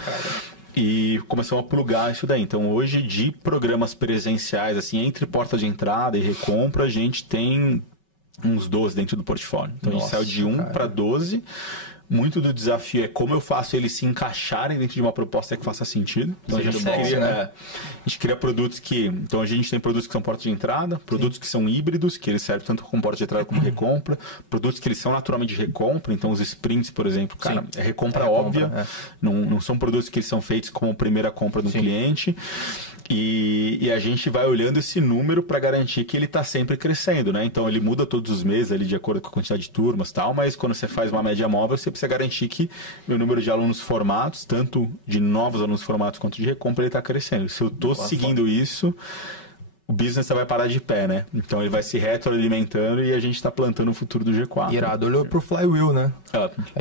E começamos a plugar isso daí. Então, hoje, de programas presenciais, assim, entre porta de entrada e recompra, a gente tem uns 12 dentro do portfólio. Então, a gente saiu de 1 para 12. Muito do desafio é como eu faço eles se encaixarem dentro de uma proposta que faça sentido. Então, a gente cria produtos que... Então, a gente tem produtos que são portas de entrada, produtos que são híbridos, que eles servem tanto como porta de entrada como recompra, produtos que eles são naturalmente de recompra. Então, os sprints, por exemplo, cara, é recompra óbvia. Não são produtos que eles são feitos como primeira compra do cliente. E a gente vai olhando esse número para garantir que ele está sempre crescendo, né? Então ele muda todos os meses ali de acordo com a quantidade de turmas e tal, mas quando você faz uma média móvel, você precisa garantir que o número de alunos formados, tanto de novos alunos formados quanto de recompra, ele está crescendo. Se eu estou seguindo isso, o business vai parar de pé, né? Então ele vai se retroalimentando e a gente está plantando o futuro do G4. Irado, olhou pro flywheel, né?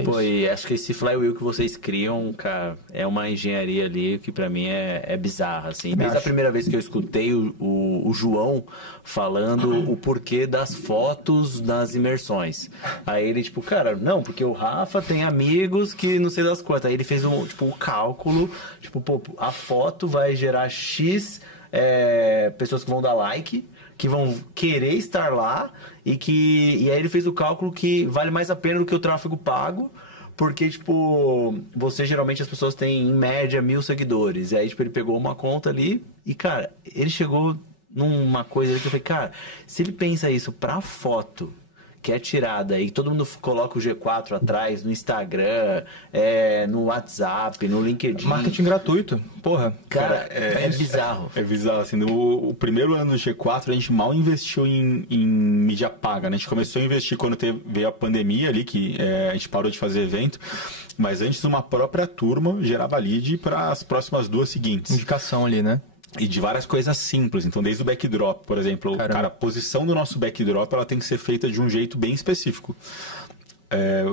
Pô, e acho que esse flywheel que vocês criam, cara, é uma engenharia ali que pra mim é bizarra, assim. Desde a primeira vez que eu escutei o João falando o porquê das fotos nas imersões. Aí ele, tipo, cara, não, porque o Rafa tem amigos que não sei das quantas. Aí ele fez um cálculo, tipo, pô, a foto vai gerar X... pessoas que vão dar like, que vão querer estar lá e aí ele fez o cálculo que vale mais a pena do que o tráfego pago, porque, tipo, geralmente as pessoas têm, em média, 1.000 seguidores. E aí, tipo, ele pegou uma conta ali e, cara, ele chegou numa coisa ali que eu falei, cara, se ele pensa isso pra foto, quer tirar daí, todo mundo coloca o G4 atrás, no Instagram, no WhatsApp, no LinkedIn. Marketing gratuito, porra. Cara, é bizarro. É bizarro, assim, o primeiro ano do G4 a gente mal investiu em mídia paga, né? A gente começou a investir quando veio a pandemia ali, que a gente parou de fazer evento, mas antes uma própria turma gerava lead para as próximas 2 seguintes. Indicação ali, né? E de várias coisas simples. Então, desde o backdrop, por exemplo, cara, a posição do nosso backdrop ela tem que ser feita de um jeito bem específico.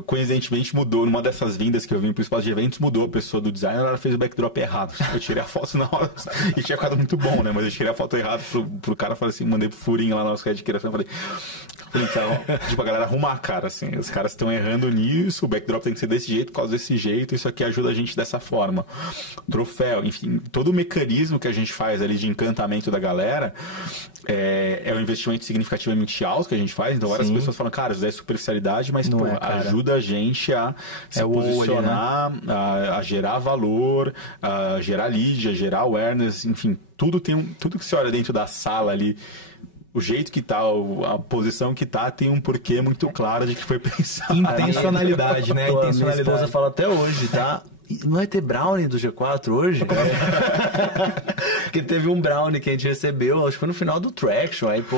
Coincidentemente mudou, numa dessas vindas que eu vim para o espaço de eventos, mudou a pessoa do designer, ela fez o backdrop errado. Eu tirei a foto na hora e tinha ficado muito bom, né? Mas eu tirei a foto errada pro cara, falei assim, mandei pro Furinho lá na nossa rede de criação, falei, então, tipo, a galera arruma a cara, assim, os caras estão errando nisso, o backdrop tem que ser desse jeito, por causa desse jeito, isso aqui ajuda a gente dessa forma. Troféu, enfim, todo o mecanismo que a gente faz ali de encantamento da galera é um investimento significativamente alto que a gente faz, então várias pessoas falam, cara, isso daí é superficialidade, mas pô, ajuda a gente a se posicionar, ali, né? a gerar valor, a gerar lead, a gerar awareness, enfim, tudo que você olha dentro da sala ali, o jeito que tá, a posição que tá, tem um porquê muito claro de que foi pensado. Intencionalidade, né? Minha esposa fala até hoje, tá? Não vai ter brownie do G4 hoje? Porque teve um brownie que a gente recebeu, acho que foi no final do Traction, aí, pô,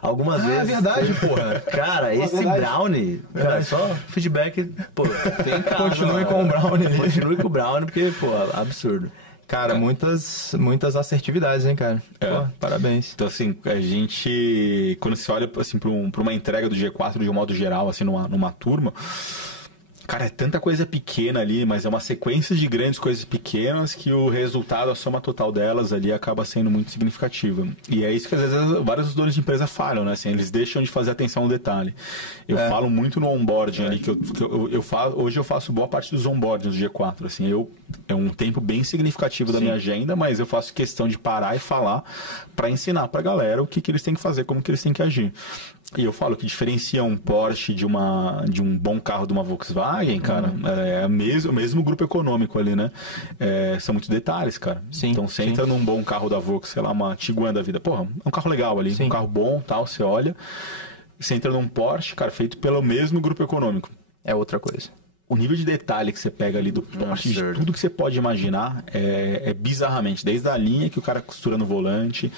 algumas vezes... É verdade, porra. Cara, esse brownie, cara, só feedback, pô, tem casa. Continue com o brownie aí. Continue com o brownie, porque, pô, absurdo. Cara, muitas assertividades, hein, cara? Pô, parabéns. Então, assim, a gente... Quando você olha, assim, pra uma entrega do G4 de um modo geral, assim, numa turma... Cara, é tanta coisa pequena ali, mas é uma sequência de grandes coisas pequenas que o resultado, a soma total delas ali acaba sendo muito significativa. E é isso que às vezes vários donos de empresa falham, né? Assim, eles deixam de fazer atenção ao detalhe. Eu falo muito no onboarding ali, que hoje eu faço boa parte dos onboardings do G4. Assim, é um tempo bem significativo da minha agenda, mas eu faço questão de parar e falar para ensinar pra galera o que eles têm que fazer, como que eles têm que agir. E eu falo que diferencia um Porsche de um bom carro de uma Volkswagen, cara, é o mesmo grupo econômico ali, né? São muitos detalhes, cara. Sim, então você entra num bom carro da Volkswagen, sei lá, uma Tiguan da vida. Porra, é um carro legal ali, um carro bom, tal, você olha. Você entra num Porsche, cara, feito pelo mesmo grupo econômico. É outra coisa. O nível de detalhe que você pega ali do Porsche, de tudo que você pode imaginar, é bizarramente. Desde a linha que o cara costura no volante,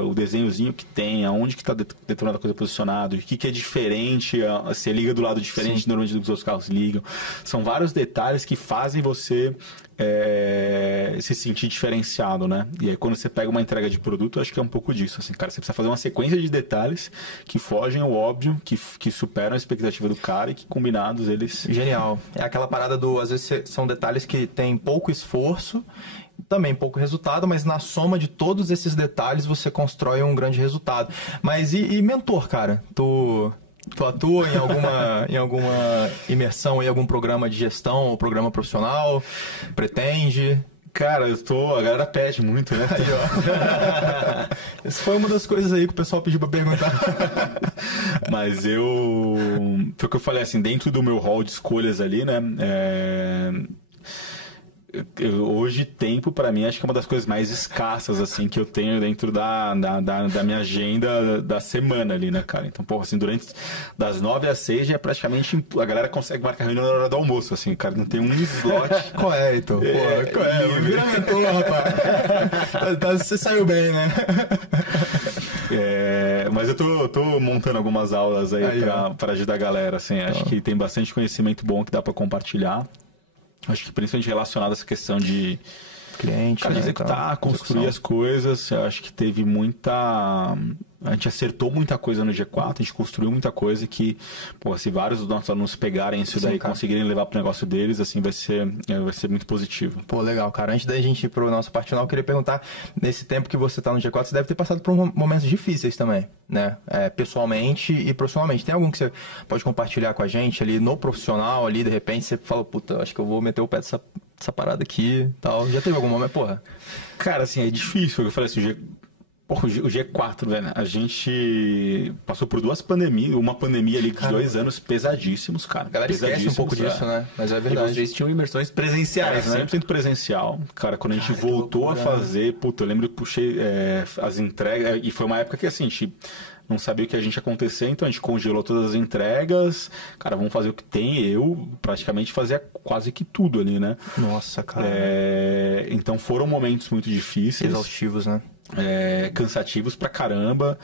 o desenhozinho que tem, aonde que está determinada coisa posicionada, o que é diferente, você liga do lado diferente normalmente do que os outros carros ligam. São vários detalhes que fazem você se sentir diferenciado, né? E aí quando você pega uma entrega de produto, eu acho que é um pouco disso, assim, cara, você precisa fazer uma sequência de detalhes que fogem ao óbvio, que superam a expectativa do cara e que combinados eles... Genial. É aquela parada às vezes são detalhes que tem pouco esforço, também pouco resultado, mas na soma de todos esses detalhes você constrói um grande resultado. Mas e mentor, cara? Tu atua em alguma imersão em algum programa de gestão ou programa profissional? Pretende? Cara, a galera pede muito, né? Aí, ó. Essa foi uma das coisas aí que o pessoal pediu pra perguntar. Mas foi o que eu falei, assim, dentro do meu hall de escolhas ali, né? Hoje, tempo, pra mim, acho que é uma das coisas mais escassas, assim, que eu tenho dentro da minha agenda da semana ali, né, cara? Então, porra, assim, das 9 às 6 já é praticamente... A galera consegue marcar reunião na hora do almoço, assim, cara, não tem um slot. Qual é, então? Qual é? Vira mentor, rapaz. Você saiu bem, né? Mas eu tô montando algumas aulas aí pra ajudar a galera, assim. Acho que tem bastante conhecimento bom que dá pra compartilhar. Acho que principalmente relacionado a essa questão de cliente, cara, executar, construir as coisas. Eu acho que teve muita... A gente acertou muita coisa no G4, a gente construiu muita coisa que, pô, se vários dos nossos alunos pegarem isso daí e conseguirem levar pro negócio deles, assim, vai ser muito positivo. Pô, legal, cara. Antes da gente ir pro nosso parte final, eu queria perguntar, nesse tempo que você tá no G4, você deve ter passado por momentos difíceis também, né? Pessoalmente e profissionalmente. Tem algum que você pode compartilhar com a gente ali no profissional, ali, de repente, você fala, puta, acho que eu vou meter o pé dessa parada aqui e tal. Já teve algum momento, porra? Cara, assim, é difícil. Eu falei assim, o G4, velho, a gente passou por duas pandemias, uma pandemia ali de 2 anos pesadíssimos, cara. A galera esquece um pouco disso, né? Mas é verdade. E vocês tinham imersões presenciais, né? 100% presencial. Cara, quando a gente voltou a fazer, puta, eu lembro que puxei as entregas, e foi uma época que, assim, não sabia o que a gente ia acontecer, então a gente congelou todas as entregas. Cara, vamos fazer o que tem. Eu praticamente fazia quase que tudo ali, né? Nossa, cara. Então foram momentos muito difíceis. Exaustivos, né? Cansativos pra caramba.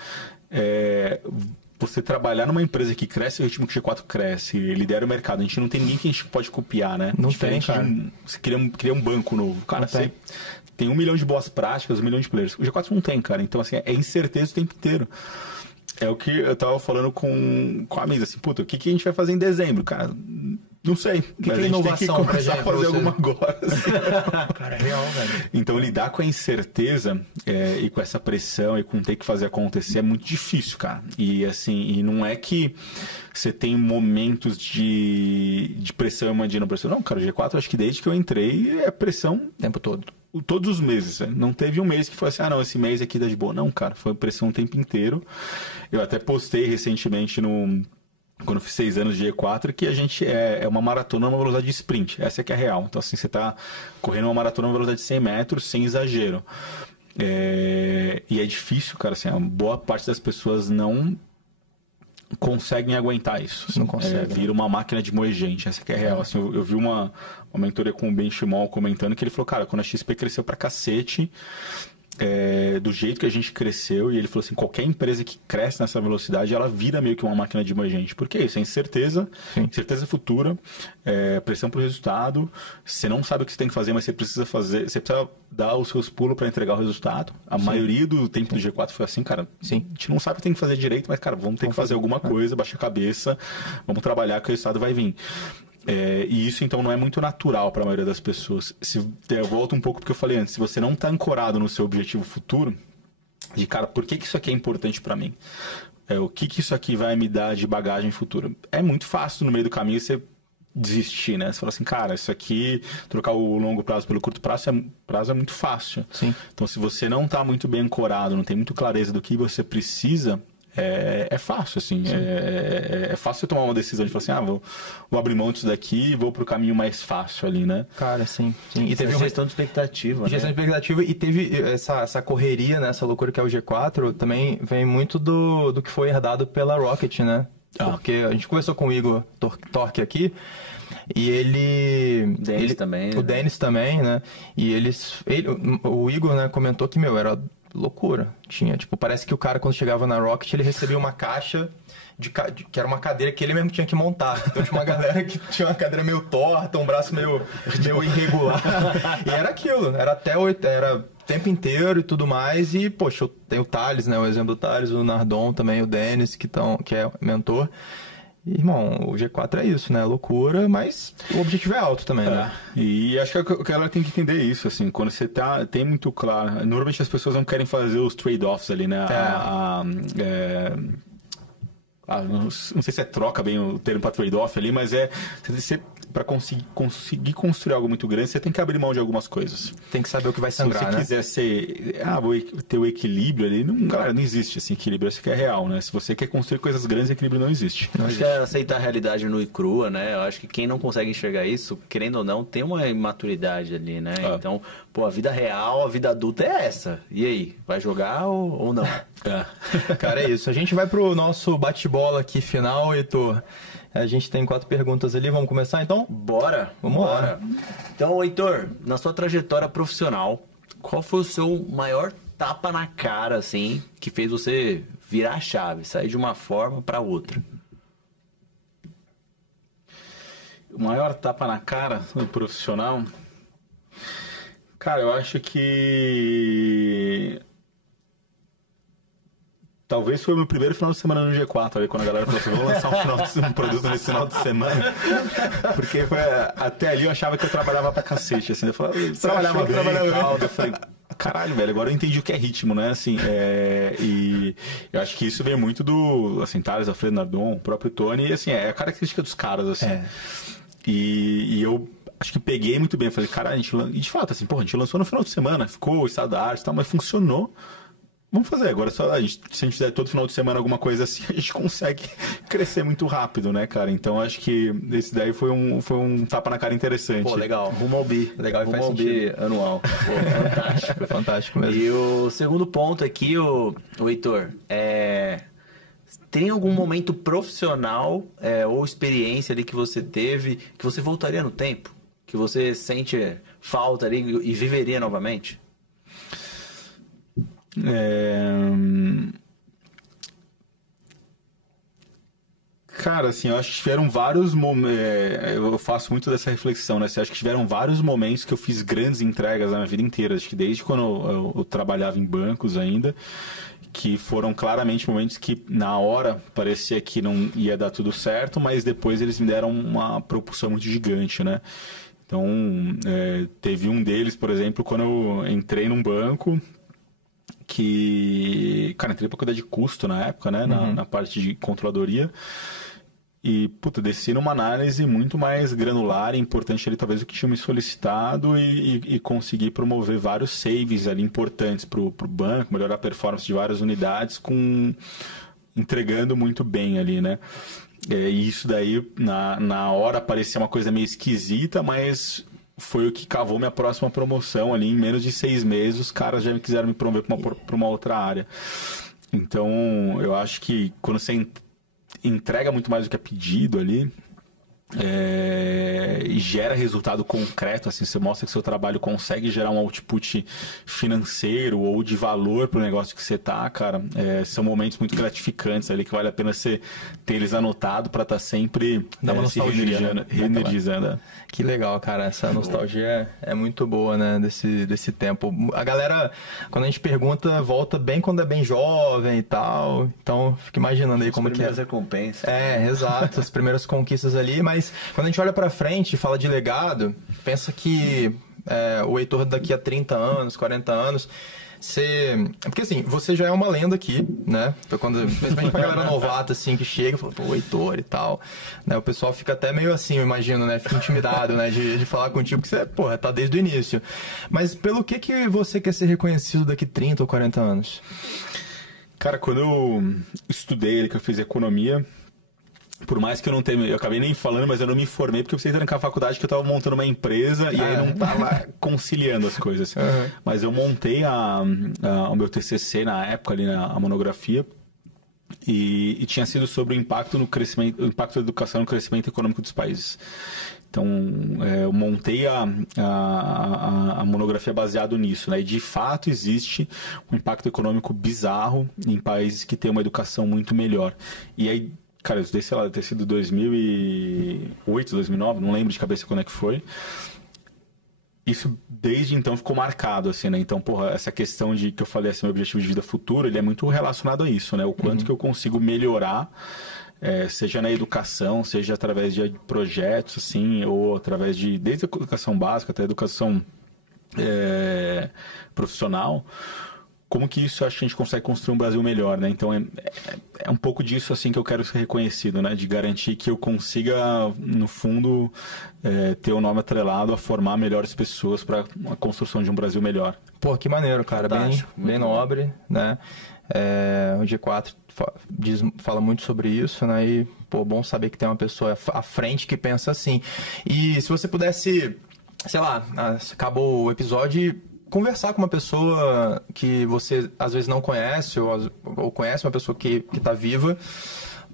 Você trabalhar numa empresa que cresce o ritmo que o G4 cresce, lidera o mercado. A gente não tem ninguém que a gente pode copiar, né? Não Diferente tem, cara. você cria um banco novo. Cara, Não você tem 1 milhão de boas práticas, 1 milhão de players. O G4 não tem, cara. Então, assim, é incerteza o tempo inteiro. É o que eu tava falando com a Misa, assim, puta, o que a gente vai fazer em dezembro, cara? Não sei. O que é a gente inovação tem que começar a fazer alguma agora. Assim. Cara, é real, velho. Então, lidar com a incerteza e com essa pressão e com ter que fazer acontecer é muito difícil, cara. E, assim, e não é que você tem momentos de pressão e mandina pressão. Não, cara, o G4, acho que desde que eu entrei, é pressão O tempo todo. todos os meses. Né? Não teve um mês que foi assim, não, esse mês aqui tá de boa. Não, cara, foi pressão o tempo inteiro. Eu até postei recentemente quando eu fiz 6 anos de E4, que a gente é uma maratona numa velocidade de sprint. Essa é que é a real. Então, assim, você tá correndo uma maratona numa velocidade de 100 metros, sem exagero. E é difícil, cara. Assim, a boa parte das pessoas não conseguem aguentar isso. Assim, Não consegue. Vira uma máquina de moer gente. Essa que é a real. Assim, eu vi uma mentoria com o Ben Shimol comentando que ele falou, cara, quando a XP cresceu pra cacete, do jeito que a gente cresceu, e ele falou assim, qualquer empresa que cresce nessa velocidade, ela vira meio que uma máquina de moer gente. Porque é isso, é incerteza, incerteza futura, pressão pro resultado, você não sabe o que você tem que fazer, mas você precisa fazer, você precisa dar os seus pulos para entregar o resultado. A maioria do tempo do G4 foi assim, cara, a gente não sabe o que tem que fazer direito, mas, cara, vamos ter que fazer alguma coisa, baixar a cabeça, vamos trabalhar que o resultado vai vir. E isso, então, não é muito natural para a maioria das pessoas. Eu volto um pouco porque eu falei antes, se você não está ancorado no seu objetivo futuro, de cara, por que isso aqui é importante para mim? O que isso aqui vai me dar de bagagem futura? É muito fácil no meio do caminho você desistir, né? Você fala assim, cara, isso aqui, trocar o longo prazo pelo curto prazo é muito fácil. Sim. Então, se você não está muito bem ancorado, não tem muito clareza do que você precisa, é fácil, assim. É fácil você tomar uma decisão de falar assim, vou abrir mão disso daqui e vou pro caminho mais fácil ali, né? Cara, sim. E teve uma gestão de expectativa, gestão de expectativa, e teve essa correria, né? Essa loucura que é o G4, também vem muito do que foi herdado pela Rocket, né? Porque a gente conversou com o Igor Torque aqui, e o Dennis também, né? E o Igor, né, comentou que, era loucura. Tinha, parece que o cara, quando chegava na Rocket, ele recebia uma caixa que era uma cadeira que ele mesmo tinha que montar. Então tinha uma galera que tinha uma cadeira meio torta, um braço meio irregular. E era aquilo, era o tempo inteiro e tudo mais. E, poxa, tem o Thales, né? O exemplo do Thales, o Nardon também, o Dennis, que é mentor. Irmão, o G4 é isso, né? Loucura, mas o objetivo é alto também, né? E acho que a galera tem que entender isso, assim, quando você tem muito claro... Normalmente as pessoas não querem fazer os trade-offs ali, né? Não sei se troca bem o termo para trade-off ali, mas para conseguir construir algo muito grande, você tem que abrir mão de algumas coisas. Tem que saber o que vai sangrar, né? Se você quiser vou ter o equilíbrio ali, galera, não existe assim, equilíbrio, isso que é real, né? Se você quer construir coisas grandes, equilíbrio não existe. Acho que é aceitar a realidade nua e crua, né? Eu acho que quem não consegue enxergar isso, querendo ou não, tem uma imaturidade ali, né? Então, a vida real, a vida adulta é essa. E aí, vai jogar ou não? Cara, é isso. A gente vai pro nosso bate-bola aqui final, Heitor. A gente tem 4 perguntas ali, vamos começar então? Bora! Vamos lá. Então, Heitor, na sua trajetória profissional, qual foi o seu maior tapa na cara, assim, que fez você virar a chave, sair de uma forma para outra? O maior tapa na cara no profissional? Cara, eu acho que... Talvez foi o meu primeiro final de semana no G4, ali, quando a galera falou assim, vamos lançar um produto nesse final de semana. Porque até ali eu achava que eu trabalhava pra cacete, assim. Eu falava, trabalhava bem e tal. Eu falei, caralho, velho, agora eu entendi o que é ritmo, né? Assim, e eu acho que isso vem muito do, assim, Thales, Alfredo Nardon, o próprio Tony, e assim, é a característica dos caras, assim. E eu acho que peguei muito bem, eu falei, caralho, e de fato, assim, a gente lançou no final de semana, ficou o estado da arte e tal, mas funcionou. Vamos fazer agora, se a gente fizer todo final de semana alguma coisa assim, a gente consegue crescer muito rápido, né, cara? Então acho que esse daí foi um tapa na cara interessante. Pô, legal. Rumo ao bi. Legal, Rumo ao bi anual. Pô, fantástico. Fantástico mesmo. E o segundo ponto aqui, o Heitor, Tem algum momento profissional ou experiência ali que você teve, que você voltaria no tempo? Que você sente falta ali e viveria novamente? Cara, assim, eu acho que tiveram vários momentos. Eu faço muito dessa reflexão, né? Acho que tiveram vários momentos que eu fiz grandes entregas na minha vida inteira. Acho que desde quando eu trabalhava em bancos ainda, que foram claramente momentos que na hora parecia que não ia dar tudo certo, mas depois eles me deram uma propulsão muito gigante, né? Então, teve um deles, por exemplo, quando eu entrei num banco. Cara, entrei para cuidar de custo na época, né? Na parte de controladoria. E, puta, desci numa análise muito mais granular e importante ali, talvez, do que tinha me solicitado e consegui promover vários saves ali importantes pro banco, melhorar a performance de várias unidades, entregando muito bem ali, né? E isso daí, na hora, parecia uma coisa meio esquisita, mas foi o que cavou minha próxima promoção ali. Em menos de 6 meses, os caras já me quiseram me promover para uma outra área. Então, eu acho que quando você entrega muito mais do que é pedido ali, e gera resultado concreto, assim, você mostra que seu trabalho consegue gerar um output financeiro ou de valor para o negócio que você tá, cara, são momentos muito gratificantes ali, que vale a pena você ter eles anotado para estar sempre se reenergizando. Que legal, cara, essa nostalgia é muito boa, né, desse tempo. A galera, quando a gente pergunta, volta bem quando é bem jovem e tal, então fico imaginando aí como que é. As primeiras recompensas. Exato, as primeiras conquistas ali, mas quando a gente olha pra frente e fala de legado, pensa que o Heitor daqui a 30 anos, 40 anos, porque assim, você já é uma lenda aqui, né? Então, principalmente pra galera novata, assim, que chega e fala, pô, o Heitor e tal, né? O pessoal fica até meio assim, eu imagino, né? Fica intimidado, né? De falar contigo, porque você, porra, tá desde o início. Mas pelo que você quer ser reconhecido daqui 30 ou 40 anos? Cara, quando eu estudei, que eu fiz economia, por mais que eu não tenha... Eu acabei nem falando, mas eu não me formei porque eu precisei trancar a faculdade, que eu estava montando uma empresa e aí não estava conciliando as coisas. Mas eu montei o meu TCC na época, ali na monografia, e tinha sido sobre o impacto no crescimento, o impacto da educação no crescimento econômico dos países. Então, eu montei a monografia baseado nisso, né? E de fato existe um impacto econômico bizarro em países que têm uma educação muito melhor. E aí, cara, eu estudei, sei lá, deve ter sido 2008, 2009, não lembro de cabeça quando é que foi. Isso, desde então, ficou marcado, assim, né? Então, porra, essa questão de que eu falei, assim, meu objetivo de vida futuro, ele é muito relacionado a isso, né? O quanto que eu consigo melhorar, seja na educação, seja através de projetos, assim, ou através desde a educação básica até a educação profissional. Como que isso, acho que a gente consegue construir um Brasil melhor, né? Então, é um pouco disso, assim, que eu quero ser reconhecido, né? De garantir que eu consiga, no fundo, ter o nome atrelado a formar melhores pessoas para a construção de um Brasil melhor. Pô, que maneiro, cara. Bem nobre, né? O G4 fala muito sobre isso, né? E, pô, bom saber que tem uma pessoa à frente que pensa assim. E se você pudesse, sei lá, acabou o episódio, conversar com uma pessoa que você às vezes não conhece ou conhece uma pessoa que está viva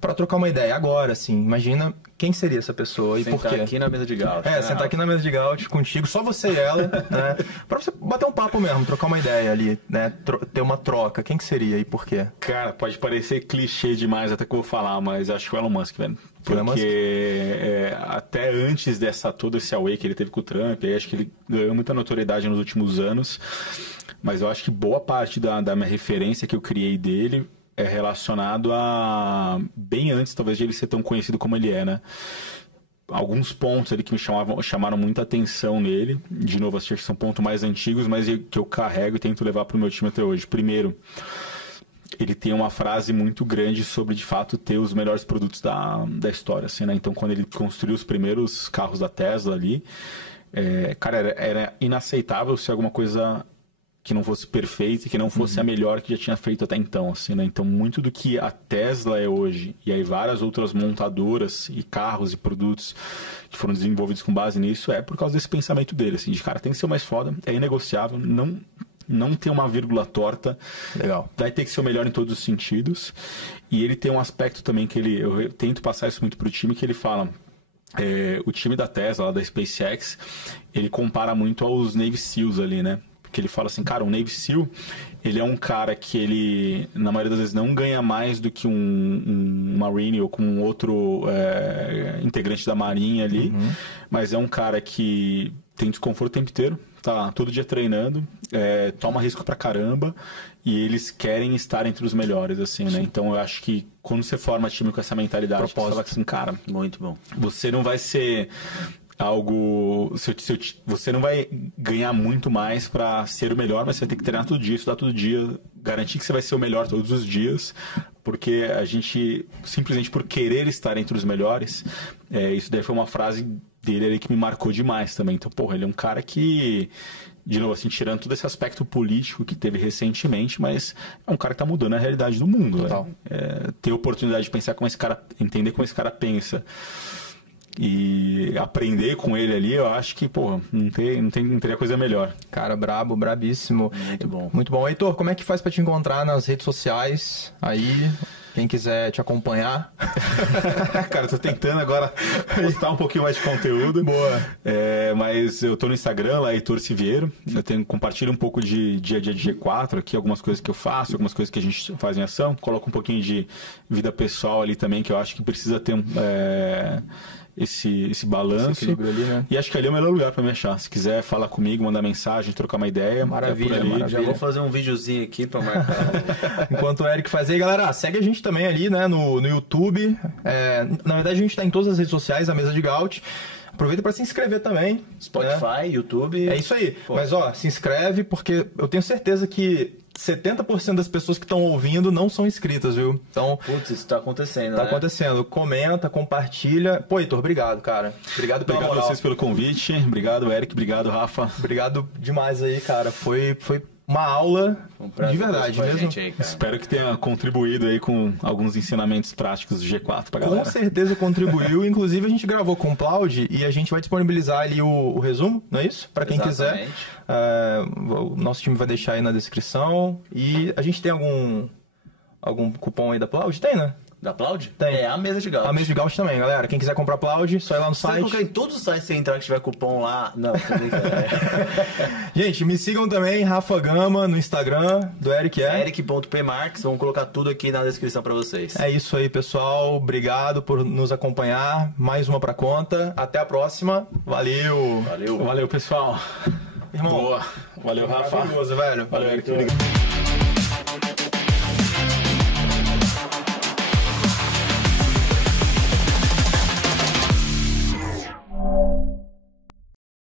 para trocar uma ideia agora, assim, imagina quem seria essa pessoa e por quê. Sentar aqui na mesa de Gaut. Sentar aqui na mesa de Gaut contigo, só você e ela, né? Para você bater um papo mesmo, trocar uma ideia ali, né? Ter uma troca. Quem que seria e por quê? Cara, pode parecer clichê demais até que eu vou falar, mas acho que o Elon Musk, velho. Porque até antes todo esse away que ele teve com o Trump, aí acho que ele ganhou muita notoriedade nos últimos anos, mas eu acho que boa parte da minha referência que eu criei dele é relacionado a bem antes, talvez, de ele ser tão conhecido como ele é, né? Alguns pontos ali que me chamaram muita atenção nele, de novo, acho que são pontos mais antigos, mas que eu carrego e tento levar para o meu time até hoje. Primeiro, ele tem uma frase muito grande sobre, de fato, ter os melhores produtos da história, assim, né? Então, quando ele construiu os primeiros carros da Tesla ali, cara, era inaceitável ser alguma coisa que não fosse perfeita e que não fosse a melhor que já tinha feito até então, assim, né? Então, muito do que a Tesla é hoje, e aí várias outras montadoras e carros e produtos que foram desenvolvidos com base nisso, é por causa desse pensamento dele, assim, de, cara, tem que ser o mais foda, é inegociável, não tem uma vírgula torta. Legal. Vai ter que ser o melhor em todos os sentidos. E ele tem um aspecto também que eu tento passar isso muito pro time, que ele fala... o time da Tesla, lá da SpaceX, ele compara muito aos Navy SEALs ali, né? Porque ele fala assim, cara, um Navy SEAL, ele é um cara que ele, na maioria das vezes, não ganha mais do que um Marine ou com um outro integrante da Marinha ali, mas é um cara que tem desconforto o tempo inteiro, tá todo dia treinando, toma risco pra caramba, e eles querem estar entre os melhores, assim, né? Então eu acho que quando você forma time com essa mentalidade, você fala assim, cara, muito bom. Você não vai ser algo... Você não vai ganhar muito mais para ser o melhor, mas você vai ter que treinar todo dia, estudar todo dia, garantir que você vai ser o melhor todos os dias, porque a gente, simplesmente por querer estar entre os melhores, isso daí foi uma frase dele ali que me marcou demais também. Então, porra, ele é um cara que... De novo, assim, tirando todo esse aspecto político que teve recentemente, mas é um cara que tá mudando a realidade do mundo. Total. Ter a oportunidade de pensar como esse cara, entender como esse cara pensa e aprender com ele ali, eu acho que, pô, não teria coisa melhor. Cara, brabo, brabíssimo. Muito bom. Muito bom. Heitor, como é que faz pra te encontrar nas redes sociais aí? Quem quiser te acompanhar. Cara, eu tô tentando agora postar um pouquinho mais de conteúdo. Boa. Mas eu tô no Instagram, lá, Heitor Siviero. Eu compartilho um pouco de dia a dia de G4 aqui, algumas coisas que eu faço, algumas coisas que a gente faz em ação. Coloco um pouquinho de vida pessoal ali também, que eu acho que precisa ter esse balanço. Esse equilíbrio ali, né? E acho que ali é o melhor lugar pra me achar. Se quiser falar comigo, mandar mensagem, trocar uma ideia. Maravilha, por ali. maravilha. Já vou fazer um videozinho aqui pra marcar. Enquanto o Eric faz aí, galera, segue a gente também ali, né, no YouTube. Na verdade, a gente tá em todas as redes sociais, a Mesa de Gaut. Aproveita para se inscrever também. Spotify, né? YouTube. É isso aí. Pô. Mas, ó, se inscreve, porque eu tenho certeza que 70% das pessoas que estão ouvindo não são inscritas, viu? Então, Putz, isso tá acontecendo, tá né? acontecendo. Comenta, compartilha. Pô, Heitor, obrigado, cara. Obrigado pela Obrigado a moral. vocês pelo convite. Obrigado, Eric. Obrigado, Rafa. Obrigado demais aí, cara. Foi uma aula Um prazer de verdade com a mesmo. gente aí, cara. Espero que tenha contribuído aí com alguns ensinamentos práticos do G4 pra galera. Com certeza contribuiu. Inclusive, a gente gravou com o Cloud e a gente vai disponibilizar ali o resumo, não é isso? Para quem quiser. O nosso time vai deixar aí na descrição. E a gente tem algum cupom aí da Cloud? Tem, né? Da Cloud? Tem. É a Mesa de Gaut. A Mesa de Gaut também, galera. Quem quiser comprar Cloud, só ir lá no Você vai site. colocar em todos os sites que você entrar que tiver cupom lá. Não, tô brincando. Gente, me sigam também, Rafa Gama, no Instagram, do Eric Eric.pmarques. Vamos colocar tudo aqui na descrição pra vocês. É isso aí, pessoal. Obrigado por nos acompanhar. Mais uma pra conta. Até a próxima. Valeu. Valeu. Valeu, pessoal. Irmão, Boa. Valeu, Rafa. maravilhoso, velho. Valeu, Eric. Valeu. Obrigado.